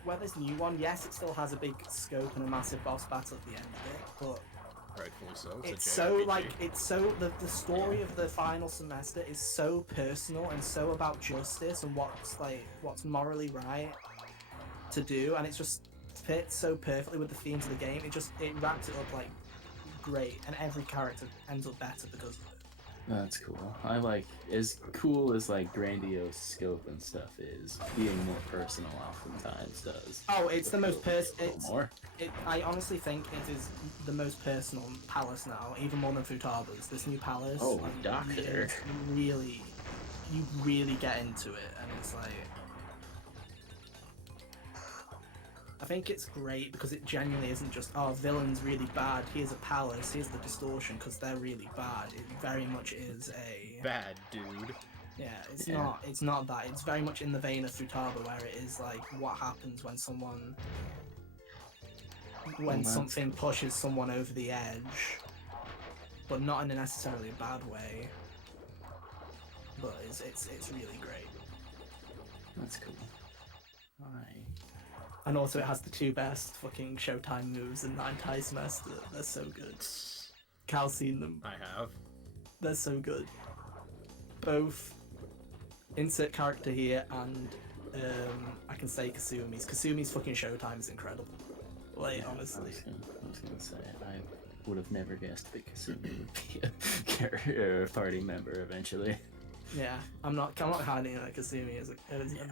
one, yes, it still has a big scope and a massive boss battle at the end of it, but Rightfully so. it's a so JRPG. like it's so the story of the final semester is so personal and so about justice and what's morally right to do, and it just fits so perfectly with the themes of the game. It wraps it up like great, and every character ends up better because of it. That's cool. I like as cool as like grandiose scope and stuff is. Being more personal oftentimes does. Oh, it's the most Little more. I honestly think it is the most personal palace now, even more than Futaba's. This new palace. Oh, like, Doctor. You really get into it, and it's like. I think it's great because it genuinely isn't just, oh, villain's really bad, here's a palace, here's the distortion because they're really bad. It very much is a. Bad dude. Yeah, it's Yeah. not that. It's very much in the vein of Futaba where it is like what happens when that's something pushes someone over the edge, but not in a necessarily bad way. But it's really great. That's cool. Alright. And also it has the two best fucking Showtime moves in the entire semester. They're so good. Cal's seen them. I have. They're so good. Both insert character here and I can say Kasumi's. Kasumi's fucking Showtime is incredible. Like, honestly. I was gonna say I would have never guessed that Kasumi would be a character, a party member eventually. Yeah, I'm not hiding that Kasumi is,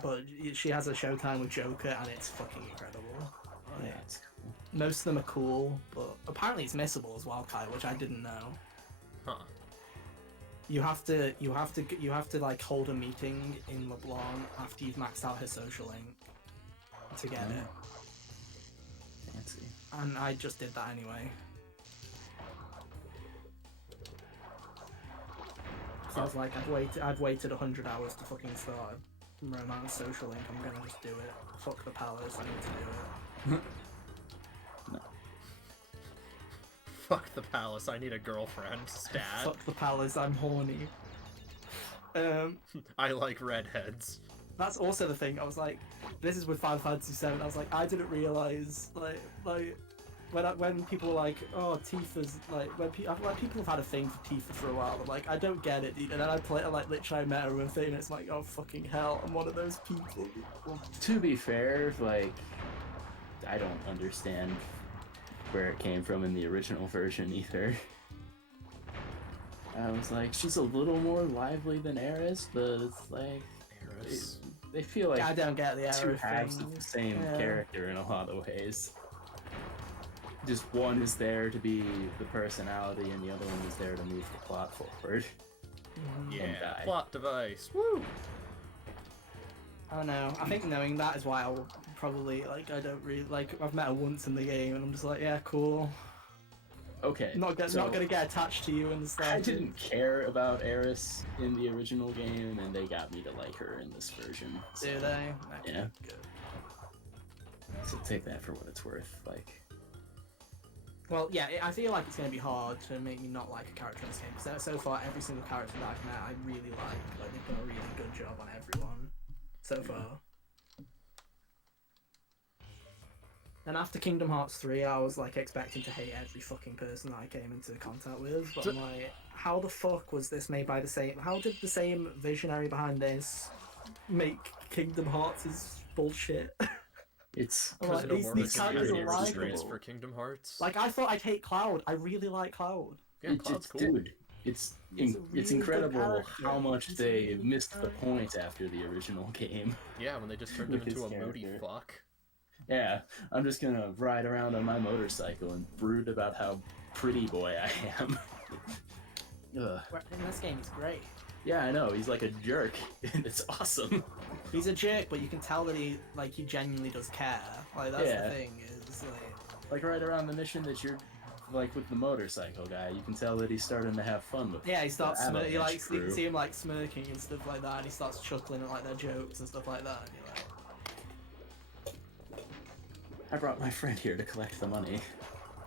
but she has a Showtime with Joker and it's fucking incredible. Like, Yeah, it's cool. most of them are cool, but apparently it's missable as well, Kai, which I didn't know. Huh. Oh. You have to like hold a meeting in LeBlanc after you've maxed out her social link to get it, Fancy. and I just did that anyway. So I was like, I've waited 100 hours to fucking start a romance social link. I'm gonna just do it. Fuck the palace. I need to do it. No. Fuck the palace. I need a girlfriend. Stat. Fuck the palace. I'm horny. I like redheads. That's also the thing. I was like, this is with Final Fantasy VII. I was like, I didn't realize like when people were like, oh, Tifa's like when people have had a thing for Tifa for a while. I'm like, I don't get it, dude. And then I play it like literally I met her and thing, and it's like, oh fucking hell, I'm one of those people. Well, to be fair, like I don't understand where it came from in the original version either. I was like, she's a little more lively than Eris, but it's like Eris. they feel like I don't get the two error halves thing. of the same Yeah. character in a lot of ways. Just one is there to be the personality, and the other one is there to move the plot forward. Yeah, die. plot device. Woo! I don't know. I think knowing that is why I'll probably like. I don't really like. I've met her once in the game, and I'm just like, yeah, cool. Okay, Not so gonna get attached to you and stuff. I didn't care about Eris in the original game, and they got me to like her in this version. So, Do they? Okay, Yeah. Good. so take that for what it's worth. Like, Well, yeah, I feel like it's going to be hard to make me not like a character in this game, because so far every single character that I've met I really like. Like, they've done a really good job on everyone so far. And after Kingdom Hearts 3, I was like expecting to hate every fucking person that I came into contact with, but I'm like, how the fuck was this made by the same... How did the same visionary behind this make Kingdom Hearts' bullshit? it's I'm Because like, no these- more these characters are conspiracies likable. for Kingdom Hearts. Like, I thought I'd hate Cloud. I really like Cloud. yeah, it's Cloud's just, cool. dude. It's He's a really good incredible character. how much He's a they really missed good the character. point after the original game. Yeah, when they just turned With him into his a moody character. fuck. Yeah, I'm just gonna ride around on my motorcycle and brood about how pretty boy I am. Ugh. In this game, he's great. Yeah, I know, he's like a jerk, and it's awesome. He's a jerk, but you can tell that he genuinely does care. Like that's Yeah. the thing is like Like right around the mission that you're like with the motorcycle guy, you can tell that he's starting to have fun with yeah, he starts the he Avalanche likes you can crew. see him like smirking and stuff like that, and he starts chuckling at like their jokes and stuff like that. And you're like, I brought my friend here to collect the money.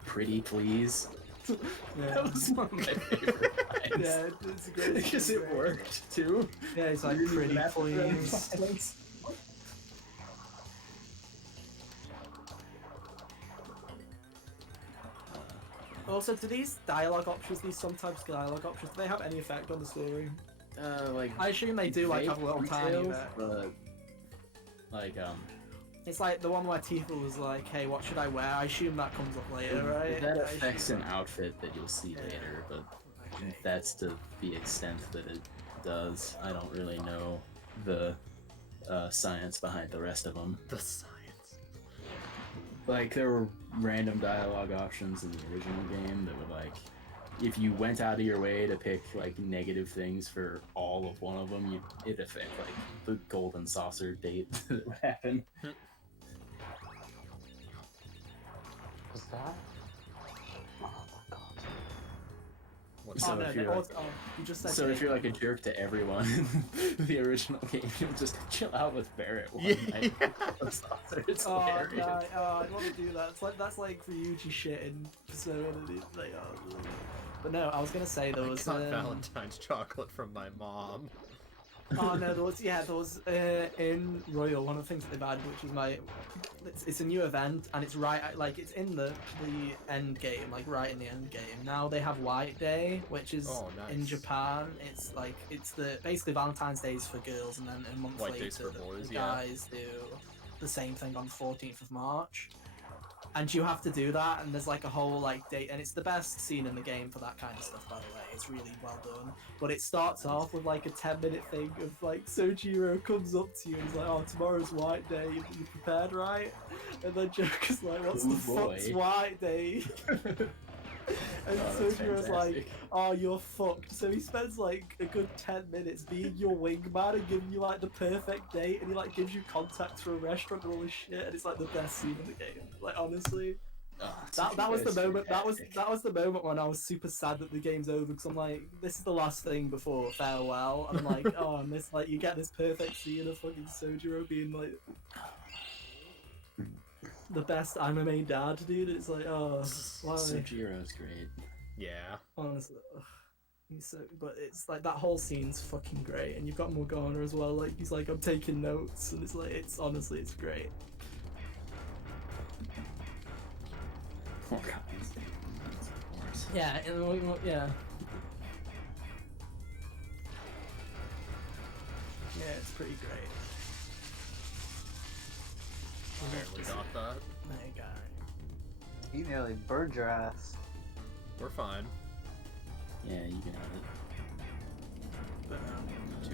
Pretty please. That yeah, was one of my favorite lines. yeah, it's great. Because it worked too. Yeah, he's like You didn't pretty even have to run please. violence. Also, do these dialogue options, these sometimes dialogue options, do they have any effect on the story? Like I assume they do, like have a little vague tiny details, bit. but like It's like the one where Tifa was like, "Hey, what should I wear?" I assume that comes up later, right? that I affects assume an outfit that you'll see Yeah. later, but Okay. that's to the extent that it does. I don't really know the science behind the rest of them. The science. Like there were random dialogue options in the original game that would like, if you went out of your way to pick like negative things for all of one of them, it'd affect like the golden saucer date that would happen. Was that? Oh my god. What's So Oh no, if no, you're like- you just said. So if Jake. you're like a jerk to everyone in the original game, you'll just chill out with Barrett one Yeah. night. It's Oh, hilarious. no, I want to do that. It's like that's like Ryuji shit in Persona. And it's like, oh. But no, I was gonna say there I was. got Valentine's chocolate from my mom. Oh no, there was in Royal one of the things that they've added, which is it's a new event and it's right like it's in the end game, like right in the end game. Now they have White Day, which is Oh, in nice. Japan. It's like it's the basically Valentine's Day is for girls, and then a month White later Day's for the boys, yeah. guys do the same thing on 14th of March. And you have to do that, and there's like a whole like date, and it's the best scene in the game for that kind of stuff, by the way. It's really well done. But it starts off with like a 10-minute thing of like Sojiro comes up to you and he's like, "Oh, tomorrow's White Day. You prepared, right?" And then Joker's like, "What's Oh, the fuck's boy. White Day?" And Oh, that's Sojiro's like, fantastic. "Oh, you're fucked." So he spends like a good 10 minutes being your wingman and giving you like the perfect date, and he like gives you contacts for a restaurant and all this shit, and it's like the best scene in the game. Like honestly, Oh, that was the Sojiro is moment. fantastic. That was the moment when I was super sad that the game's over, because I'm like, this is the last thing before farewell, and I'm like, oh, and this like you get this perfect scene of fucking Sojiro being like the best anime dad, dude. It's like, oh, why? Sojiro's great. Yeah. Honestly, ugh. He's so, but it's like that whole scene's fucking great, and you've got Morgana as well. Like he's like, I'm taking notes, and it's like, it's honestly, it's great. Oh god. Of course. Yeah, yeah. Yeah, it's pretty great. Barely got that. There you go. He nearly burned your ass. We're fine. Yeah, you got it.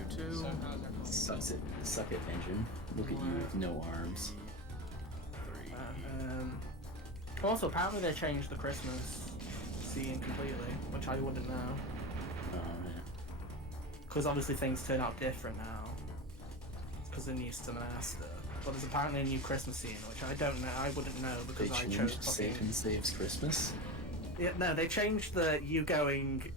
2-2. So how's our Suck it, engine. Look at you with no arms. 3. Also, apparently they changed the Christmas scene completely, which I wouldn't know. Oh man. Because obviously things turn out different now. Because of the new semester. But there's apparently a new Christmas scene, which I don't know. I wouldn't know They because I chose changed fucking. Save and Saves Christmas. Yeah, no, they changed the you going,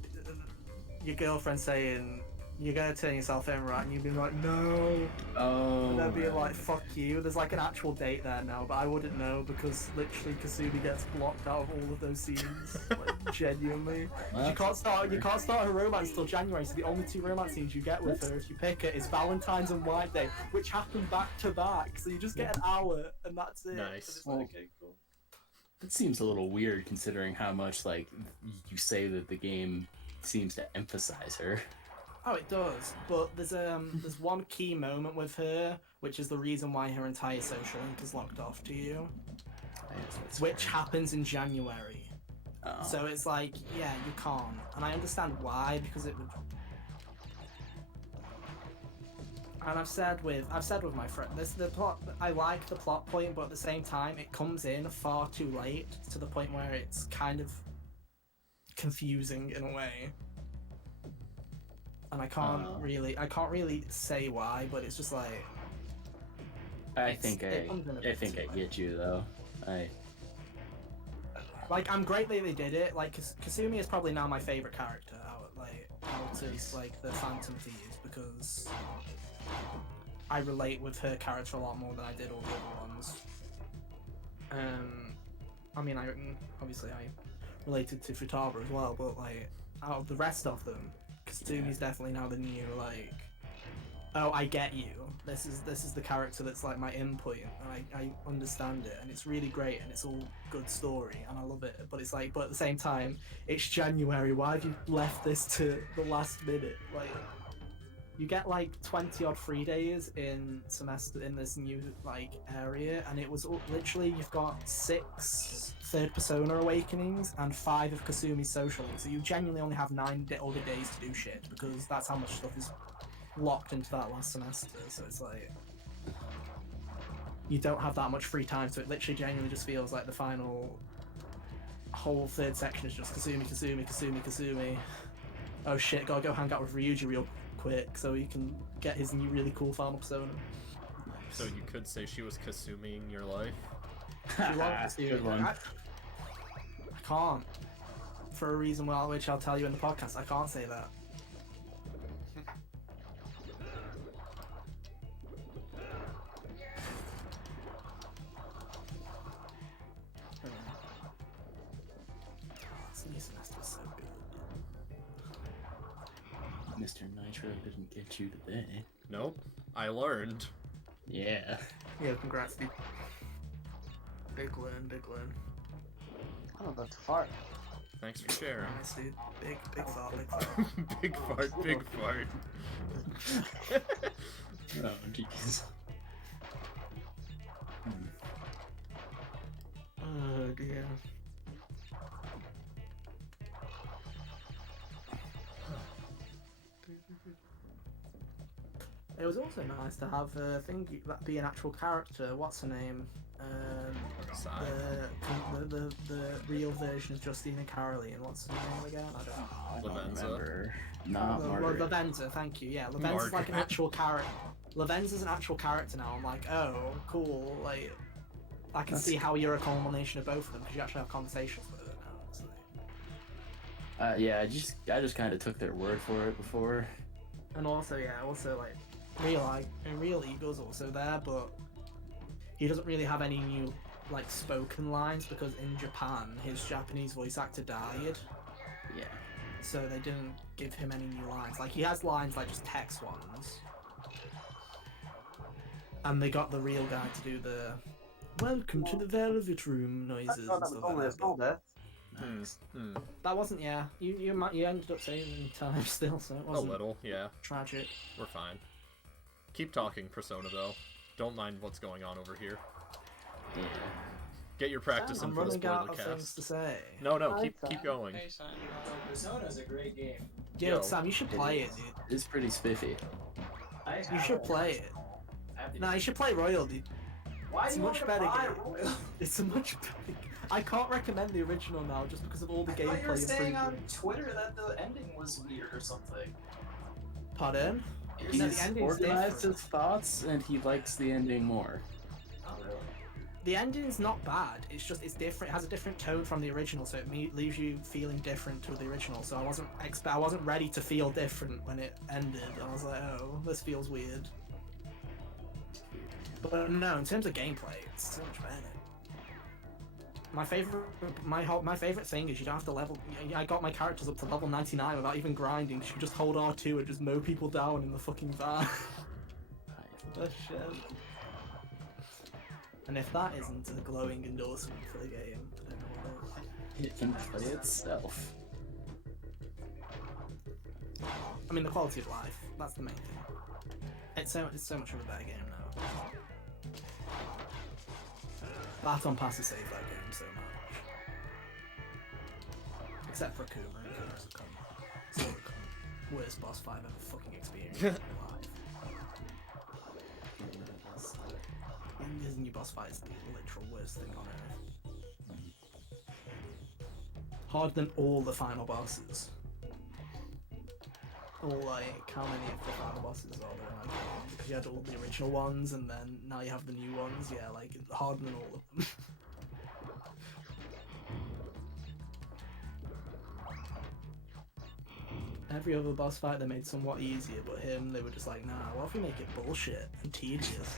your girlfriend saying you're gonna turn yourself in, right? And you'd be like, no. Oh. And they'd be right. like, fuck you. There's like an actual date there now, but I wouldn't know because literally Kasumi gets blocked out of all of those scenes. Like, genuinely. Well, You can't start weird. her romance till January, so the only 2 romance scenes you get with her if you pick it is Valentine's and White Day, which happen back to back. So you just get an hour and that's it. Nice. And it's Well, like, okay, cool. It seems a little weird considering how much like you say that the game seems to emphasize her. Oh, it does, but there's one key moment with her, which is the reason why her entire social link is locked off to you, I guess that's which fair. happens in January. Oh. So it's like, yeah, you can't, and I understand why, because it would. And I've said with my friend, the plot. I like the plot point, but at the same time, it comes in far too late to the point where it's kind of confusing in a way. And I can't really say why, but it's just like. I think it comes in a I bit think too I late. get you though. Like, I'm great that they did it. Like, Kasumi is probably now my favorite character out Nice. of like the Phantom Thieves because I relate with her character a lot more than I did all the other ones. I mean, obviously I related to Futaba as well, but like out of the rest of them, Kasumi's definitely now the new like. Oh, I get you. This is the character that's like my input, and I understand it, and it's really great, and it's all good story, and I love it. But it's like, but at the same time, it's January. Why have you left this to the last minute? Like, you get like 20 odd free days in semester in this new like area, and it was literally you've got 6 third Persona awakenings and 5 of Kasumi's social links. So you genuinely only have 9 other days to do shit because that's how much stuff is locked into that last semester. So it's like you don't have that much free time, so it literally genuinely just feels like the final whole third section is just Kasumi. Oh shit, gotta go hang out with Ryuji real quick so he can get his new really cool final persona. So you could say she was Kasumi in your life? She loves Kasumi. Good one. I can't, for a reason which I'll tell you in the podcast. I can't say that. This new semester is so good. Mr. Nitro didn't get you today. Nope. I learned. Yeah. Yeah, congrats, dude. Big win. I'm about to fart. Thanks for sharing. Nice, dude. Big thought. Big fart, big fart. Oh jeez. Oh dear. It was also nice to have a thing that be an actual character. What's her name? Sigh. The real version of Justina Caroline. What's her name again? I don't know. I don't Lavenza. remember. Not Margaret. Lavenza, thank you. Yeah, Lavenza's like an Margaret. actual character. Lavenza's an actual character now. I'm like, oh, cool. Like, I can see how you're a culmination of both of them because you actually have conversations with her now. So. Yeah, I just kind of took their word for it before. And also, yeah, like Real Ego's also there, but he doesn't really have any new like spoken lines because in Japan his Japanese voice actor died, Yeah. so they didn't give him any new lines. Like he has lines like just text ones, and they got the real guy to do the "Welcome to the Velvet Room" noises and stuff like that. Nice. That wasn't, yeah. You ended up saving time still, so it A wasn't little, yeah. tragic. We're fine. Keep talking, Persona, though. Don't mind what's going on over here. Yeah. Get your practice in I'm for the running out spoiler of things cast. to say. No, Hi, keep Sam. going. Hey, son. Persona's a great game. Yo, Yo. Sam, you should play it, dude. It's pretty spiffy. You should play it. Nah, you should play Royal, dude. Why It's do a you much want to better buy game. Royal? It's a much better. I can't recommend the original now just because of all the I thought you were gameplay saying on improvements. Twitter that the ending was weird or something. Pardon? He's No, the ending's organized different. his thoughts, and he likes the ending more. Oh, really? The ending's not bad. It's just it's different. It has a different tone from the original, so it leaves you feeling different to the original. So I wasn't ready to feel different when it ended. I was like, oh, this feels weird. But no, in terms of gameplay, it's so much better. My favorite thing is you don't have to level. I got my characters up to level 99 without even grinding. You can just hold R2 and just mow people down in the fucking van. That's shit. And if that isn't a glowing endorsement for the game, I don't know what else. It can play itself. I mean, the quality of life, that's the main thing. It's so much of a better game now. Baton Pass has saved that game so much. Except for Akuma, and Akuma's a cunt. Still a cunt. Worst boss fight I've ever fucking experienced in my life. His new boss fight is the literal worst thing on earth. Harder than all the final bosses. Or like, how many of the final bosses are there in that game? Because you had all the original ones, and then now you have the new ones. Yeah, like harder than all of them. Every other boss fight they made somewhat easier, but him they were just like, nah, what if we make it bullshit and tedious?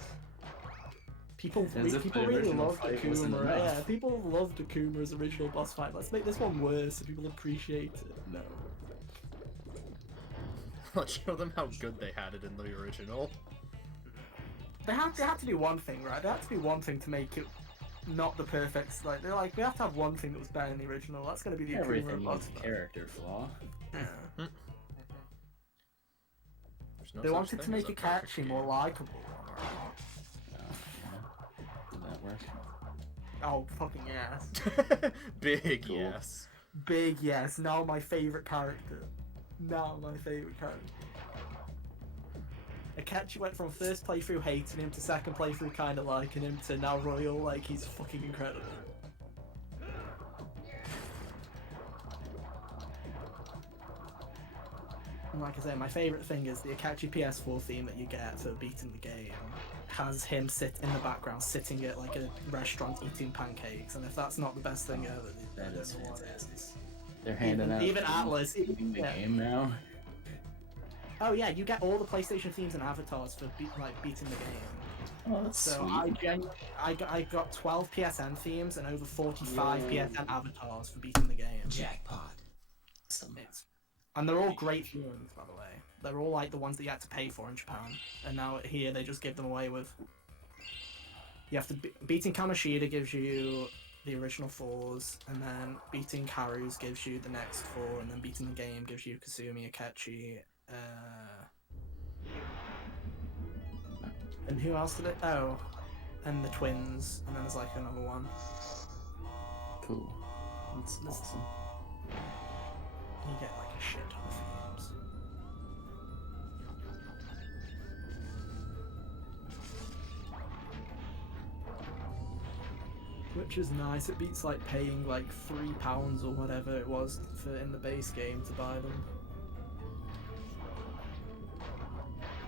People As if people the really original loved fight wasn't Akuma. enough. Yeah, people loved Akuma's original boss fight. Let's make this one worse so people appreciate it. No. Let's show them how good they had it in the original. They had to do one thing, right? They had to do one thing to make it not the perfect. Like they're like, we have to have one thing that was better than the original. That's gonna be the Akuma Everything boss needs a fight. character flaw. Yeah. There's no They such wanted thing to as make a a character perfect more game. likable. Did that work? Oh fucking yes. Big Cool. yes. Big yes. Now my favorite character. Now my favorite character. Akechi went from first playthrough hating him to second playthrough kind of liking him to now Royal like he's fucking incredible. And like I say, my favorite thing is the Akechi PS4 theme that you get for beating the game has him sit in the background sitting at like a restaurant eating pancakes, and if that's not the best thing ever, That I don't is know what fantastic. is. They're handing out Even Atlas, in the yeah. game now. Oh yeah, you get all the PlayStation themes and avatars for beating the game. Oh, that's So sweet. I got 12 PSN themes and over 45 PSN avatars for beating the game. Jackpot. And they're all great themes, by the way. They're all like the ones that you had to pay for in Japan, and now here they just give them away with. You have to beating Kamoshida gives you the original 4s, and then beating Karu's gives you the next 4, and then beating the game gives you Kasumi, Akechi, and who else did it? Oh, and the twins, and then there's like another one. Cool. That's awesome. You get like a shit ton of themes. Which is nice. It beats like paying like £3 or whatever it was for in the base game to buy them.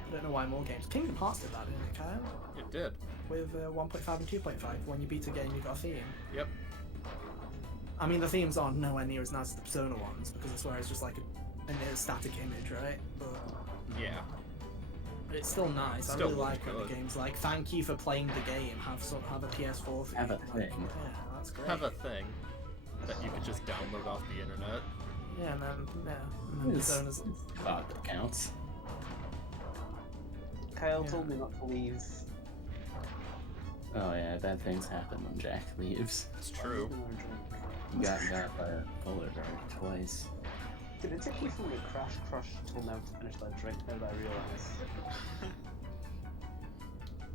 I don't know why more games. Kingdom Hearts did that, didn't it, Kyle? It did. With 1.5 and 2.5. When you beat a game, you got a theme. Yep. I mean, the themes aren't nowhere near as nice as the Persona ones because I swear it's just like a static image, right? But Yeah. it's still nice. Still I really looks like when the good. game's like, thank you for playing the game. Have a PS4 theme. Have a Like, thing. yeah, that's great. Have a thing that you could just download off the internet. Yeah, and then It's Persona's. thought that counts. Kyle Yeah. told me not to leave. Oh yeah, bad things happen when Jack leaves. It's true. You got by a polar bear twice. Did it take me from your crash crush till now to finish that drink? How did I realise?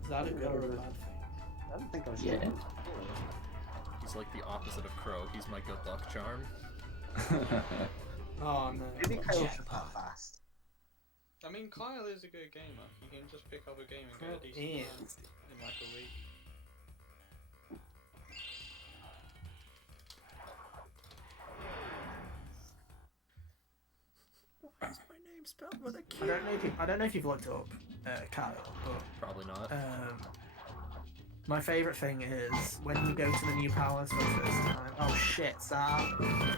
Is that a good or a bad thing? I don't think I was Yeah. sure. He's like the opposite of Crow. He's my good luck charm. Oh no. Maybe Kyle's just that fast. I mean, Kyle is a good gamer. You can just pick up a game and get a decent Is. amount in like a week. What's my name spelled with a Q? I don't know if you've looked up Kyle, but Probably not. my favourite thing is when you go to the new palace for the first time. Oh shit, Sam.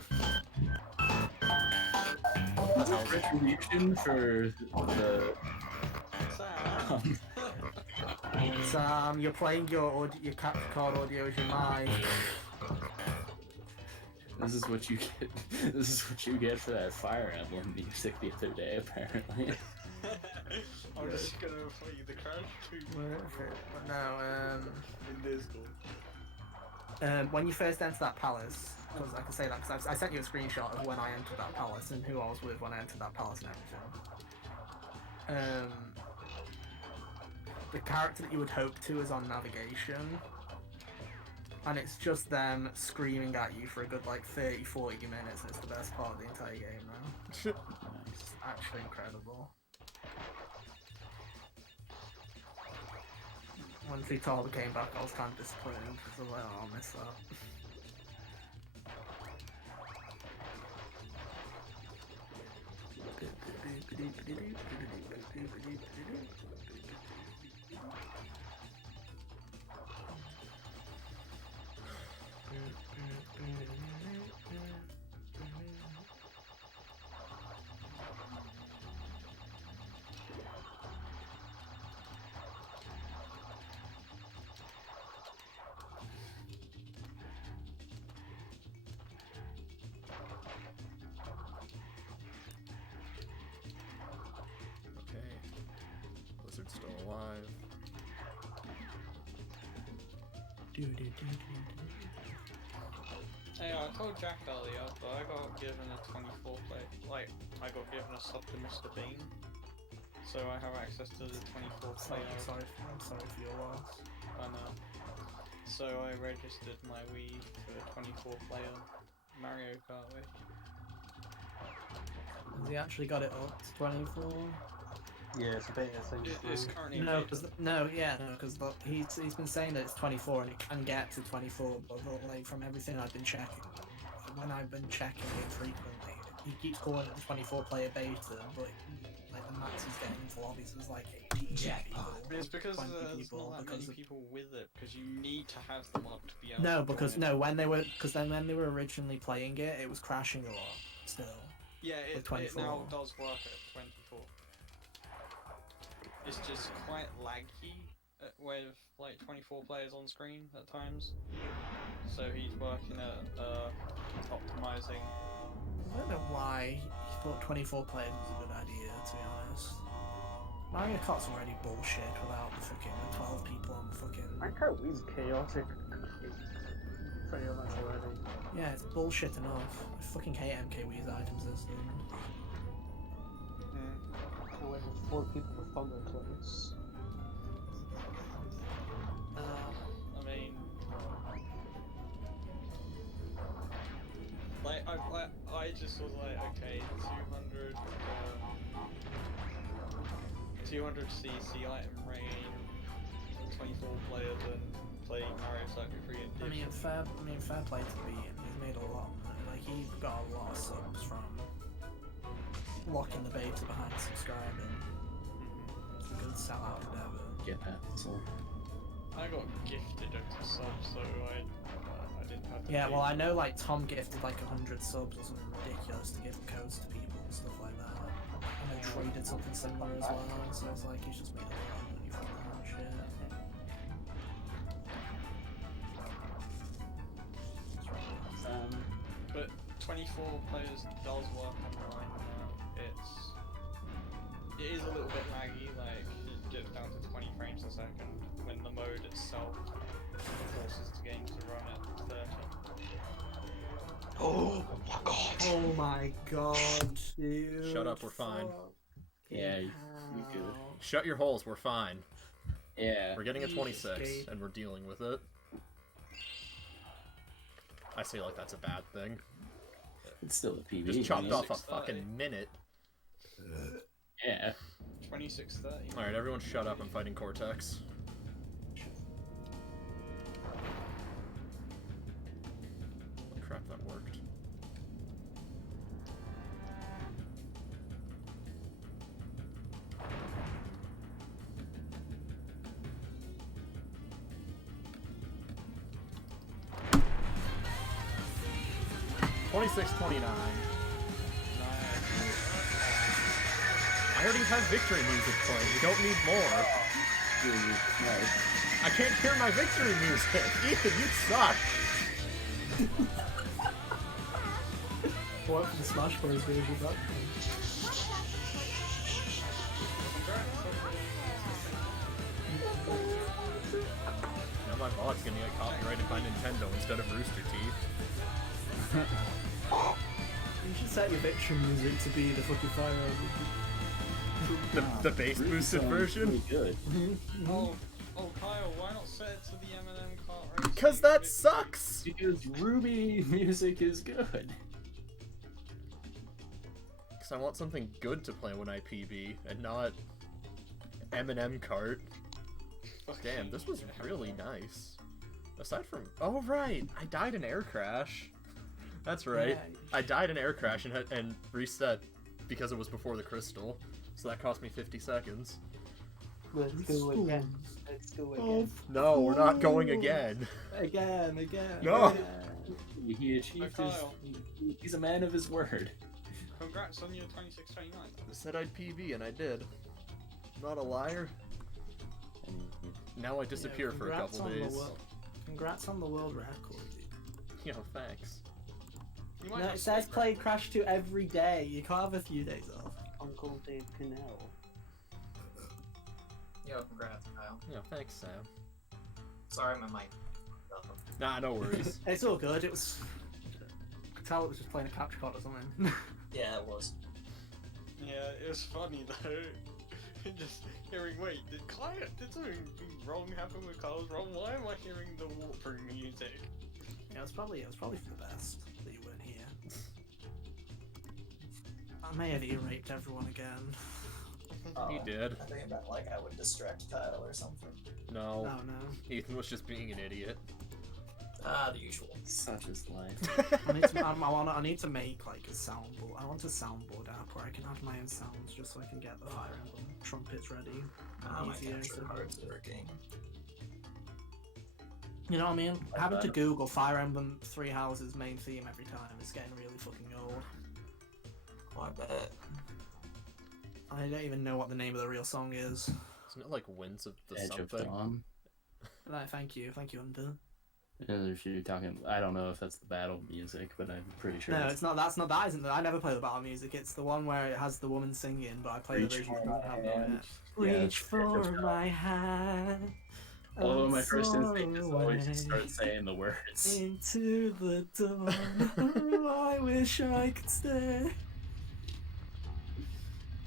Retribution for the. Sam! Sam, you're playing your capture card audio as your mic. This is what you get. This is what you get for that Fire Emblem music the other day, apparently. I'm just gonna play you the Crash 2 Where is it? But no, in Discord. when you first enter that palace, because I can say that because I sent you a screenshot of when I entered that palace and who I was with when I entered that palace and everything. The character that you would hope to is on navigation, and it's just them screaming at you for a good like 30-40 minutes, and it's the best part of the entire game now. Nice. It's actually incredible. Once Vitalba came back, I was kind of disappointed because I was like, oh, I'll miss that. Okay. Blizzard's still alive. Hey, I told Jack earlier, but I got given a 24 play. Like, I got given a sub to Mr. Bean. So I have access to the 24 Sorry, player. I'm sorry for your loss. I know. So I registered my Wii for a 24 player Mario Kart with. Has he actually got it up to 24? Yeah, it's a beta thing. It's currently No, beta. because he's been saying that it's 24 and it can get to 24, but like from everything I've been checking, when I've been checking it frequently, he keeps calling it the 24 player beta, but like the max he's getting into lobbies is like 18 people. It's because 20 there's people not that because many of- people with it, because you need to have them up to be able No, to because join it. no, when they were originally playing it, it was crashing a lot. Still, Yeah, with it 24. now does work at 24. It's just quite laggy with like 24 players on screen at times. So he's working at optimizing. I don't know why he thought 24 players was a good idea. To be honest, Mario Kart's already bullshit without the fucking 12 people on the fucking. Minecraft is chaotic. Pretty much already. Yeah, it's bullshit enough. I fucking hate MKW's item system. And like 4 people with thunder clothes. I mean, I just was like, okay, 200 CC item rain, 24 players, and playing Mario Circuit 3 and I mean, fair play to Bean. He's made a lot of money. Like, he got a lot of subs from locking the beta behind subscribing. It's a good sellout endeavor. Get that. So. I got gifted a sub, so I didn't have to Yeah, pay. well, I know like Tom gifted like 100 subs or something ridiculous to give codes to people and stuff like that. I know Troy did something similar as well, so it's like he's just made a lot of money from that shit. But 24 players does work online now. It is a little bit laggy, like it dips down to 20 frames a second when the mode itself forces the game to run at 30. Oh my god! Oh my god, dude. Shut up, we're fine. Yeah, you good. Shut your holes, we're fine. Yeah. We're getting a Jesus, 26, Gabe. and we're dealing with it. I say like that's a bad thing. It's still a PB. Just chopped off a 26:30. fucking minute. Yeah. 26:30. Alright, everyone shut up. I'm fighting Cortex. Oh, crap, that worked. $26.29. I already have victory music playing. You don't need more. Nice. I can't hear my victory music. Ethan, you suck. What from the Smash Bros. Version of that? Now my VOD's gonna get copyrighted by Nintendo instead of Rooster Teeth. You should set your victory music to be the fucking Fire Emblem. The bass boosted version? Pretty good. Oh, Kyle, why not set it to the Eminem kart race? Because that sucks! Because Ruby music is good. Because I want something good to play when I PB, and not Eminem Kart. Damn, this was really nice. Aside from... Oh, right! I died in Air Crash. That's right. Yeah. I died in Air Crash and reset because it was before the crystal. So that cost me 50 seconds. Let's go again. Let's go again. No, we're not going again. Again. No. He achieved his... Kyle. He's a man of his word. Congrats on your 26:29. I said I'd PB and I did. Not a liar. Now I disappear for a Congrats couple on the days. Congrats on the world record. Yo, thanks. You might No, have it says Sniper. play Crash 2 every day. You can't have a few days off. Uncle Dave Pinnell. Yo, congrats, Kyle. Yo, thanks, Sam. Sorry, my mic. Nah, no worries. It's all good. It was. I could tell it was just playing a capture card or something. Yeah, it was. Yeah, it was funny though. Just hearing, wait, did something wrong happen with Kyle's wrong? Why am I hearing the walkthrough music? Yeah, it was probably for the best that you weren't here. I may have ear-raped everyone again. He did. I think about like I would distract Kyle or something. No, No, no. Ethan was just being an idiot. Ah, the usual. Such is life. I need to make like a soundboard. I want a soundboard app where I can add my own sounds just so I can get the Fire Emblem trumpets ready. My Easier capture to- cards working. You know what I mean? Like Having to that. Google Fire Emblem Three Houses main theme every time is getting really fucking old. Oh, I bet. I don't even know what the name of the real song is. Isn't it like Winds of the Edge of something? Dawn. Thank you, Under. And if you're talking, I don't know if that's the battle music, but I'm pretty sure. No, it's it's not. That isn't. I never play the battle music. It's the one where it has the woman singing, but I play the Reach version for that doesn't have my that in hand. it. Yeah, Reach it's Edge of for Dawn. my hand. Although my and first instinct is soar always to start away saying the words. into the dawn. I wish I could stay.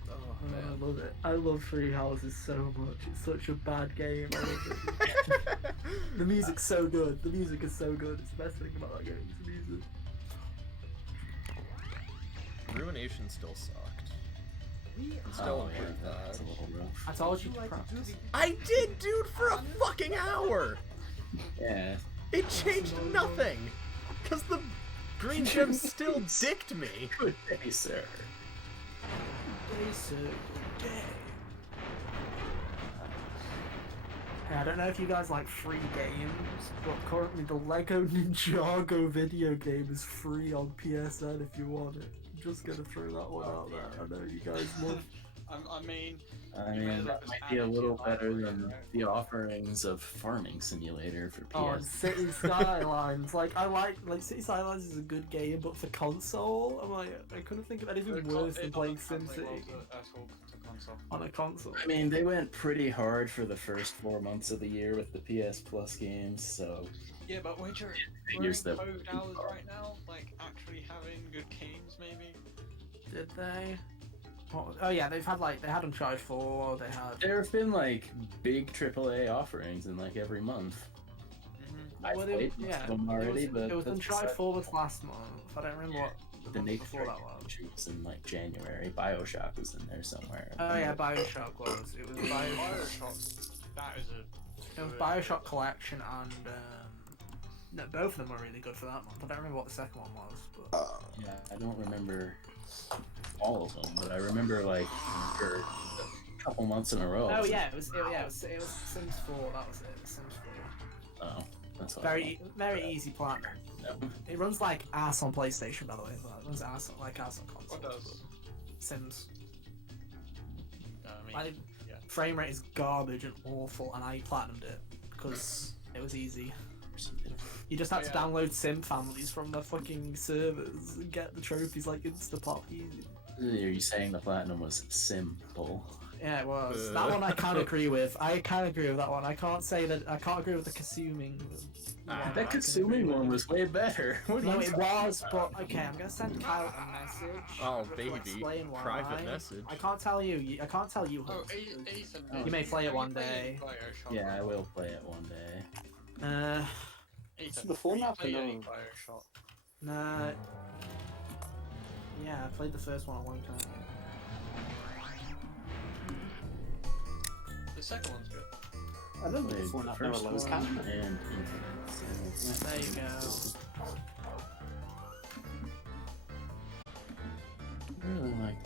Oh, Oh, man. I love it. I love Three Houses so much. It's such a bad game. I love it. The music's so good. The music is so good. It's the best thing about that game. Is the music. Ruination still sucked. Can still Oh, yeah, improve that's that. a little rough. I told you to practice. I did, dude, for a fucking hour! Yeah. It changed nothing! Because the green gem still dicked me! Good day, sir. I don't know if you guys like free games, but currently the Lego Ninjago video game is free on PSN if you want it. I'm just gonna throw that one out there. I know you guys love. I mean, I You may as mean, well that just might add be a it to little your better library, than right? the offerings of Farming Simulator for Oh, and PS. City Skylines. I like City Skylines is a good game, but for console, I couldn't think of anything worse than playing SimCity on a console. I mean, they went pretty hard for the first 4 months of the year with the PS Plus games, so Yeah, but we're in figures that code hours right now, like actually having good games, maybe. Did they? Oh yeah, they had Uncharted 4. They had. there have been like big AAA offerings in like every month. I Well, played most of them already, but it was that's Uncharted beside- 4 was last month. I don't remember what the the month Nathan before that Drake was. Shoot was in like January. Bioshock was in there somewhere. Oh yeah, Bioshock was. It was Bioshock. Bioshock. That is a. It was Bioshock Collection and no, both of them were really good for that month. I don't remember what the second one was, but Yeah, I don't remember all of them, but I remember like for a couple months in a row. oh yeah, it was Sims 4. That was it. Sims 4. Oh, that's what Very easy platinum. Yep. It runs like ass on PlayStation, by the way. But it runs ass on console. What does? Sims. I mean, Like, yeah. frame rate is garbage and awful, and I platinumed it because it was easy. You just had to Yeah. download sim families from the fucking servers and get the trophies like Instapop easy. Are you saying the platinum was simple? Yeah, it was. That one I can't agree with. I can't agree with that one. I can't say that. I can't agree with the consuming. Ah, one. That I can consuming agree one with. was way better. What are No, you it talking was, about? but okay, I'm gonna send Kyle a message. Oh, to baby. explain why. Private message. I can't tell you. I can't tell you. Oh, Hubs, Ethan. Oh. You may play it have you one played day. Bioshock? Yeah, I will play it one day. Ethan, The phone have you app played any alone. Bioshock? Nah. Yeah, I played the first one at one time. The second one's good. I don't know Played the phone the app never first loads one can. and There you go. I really like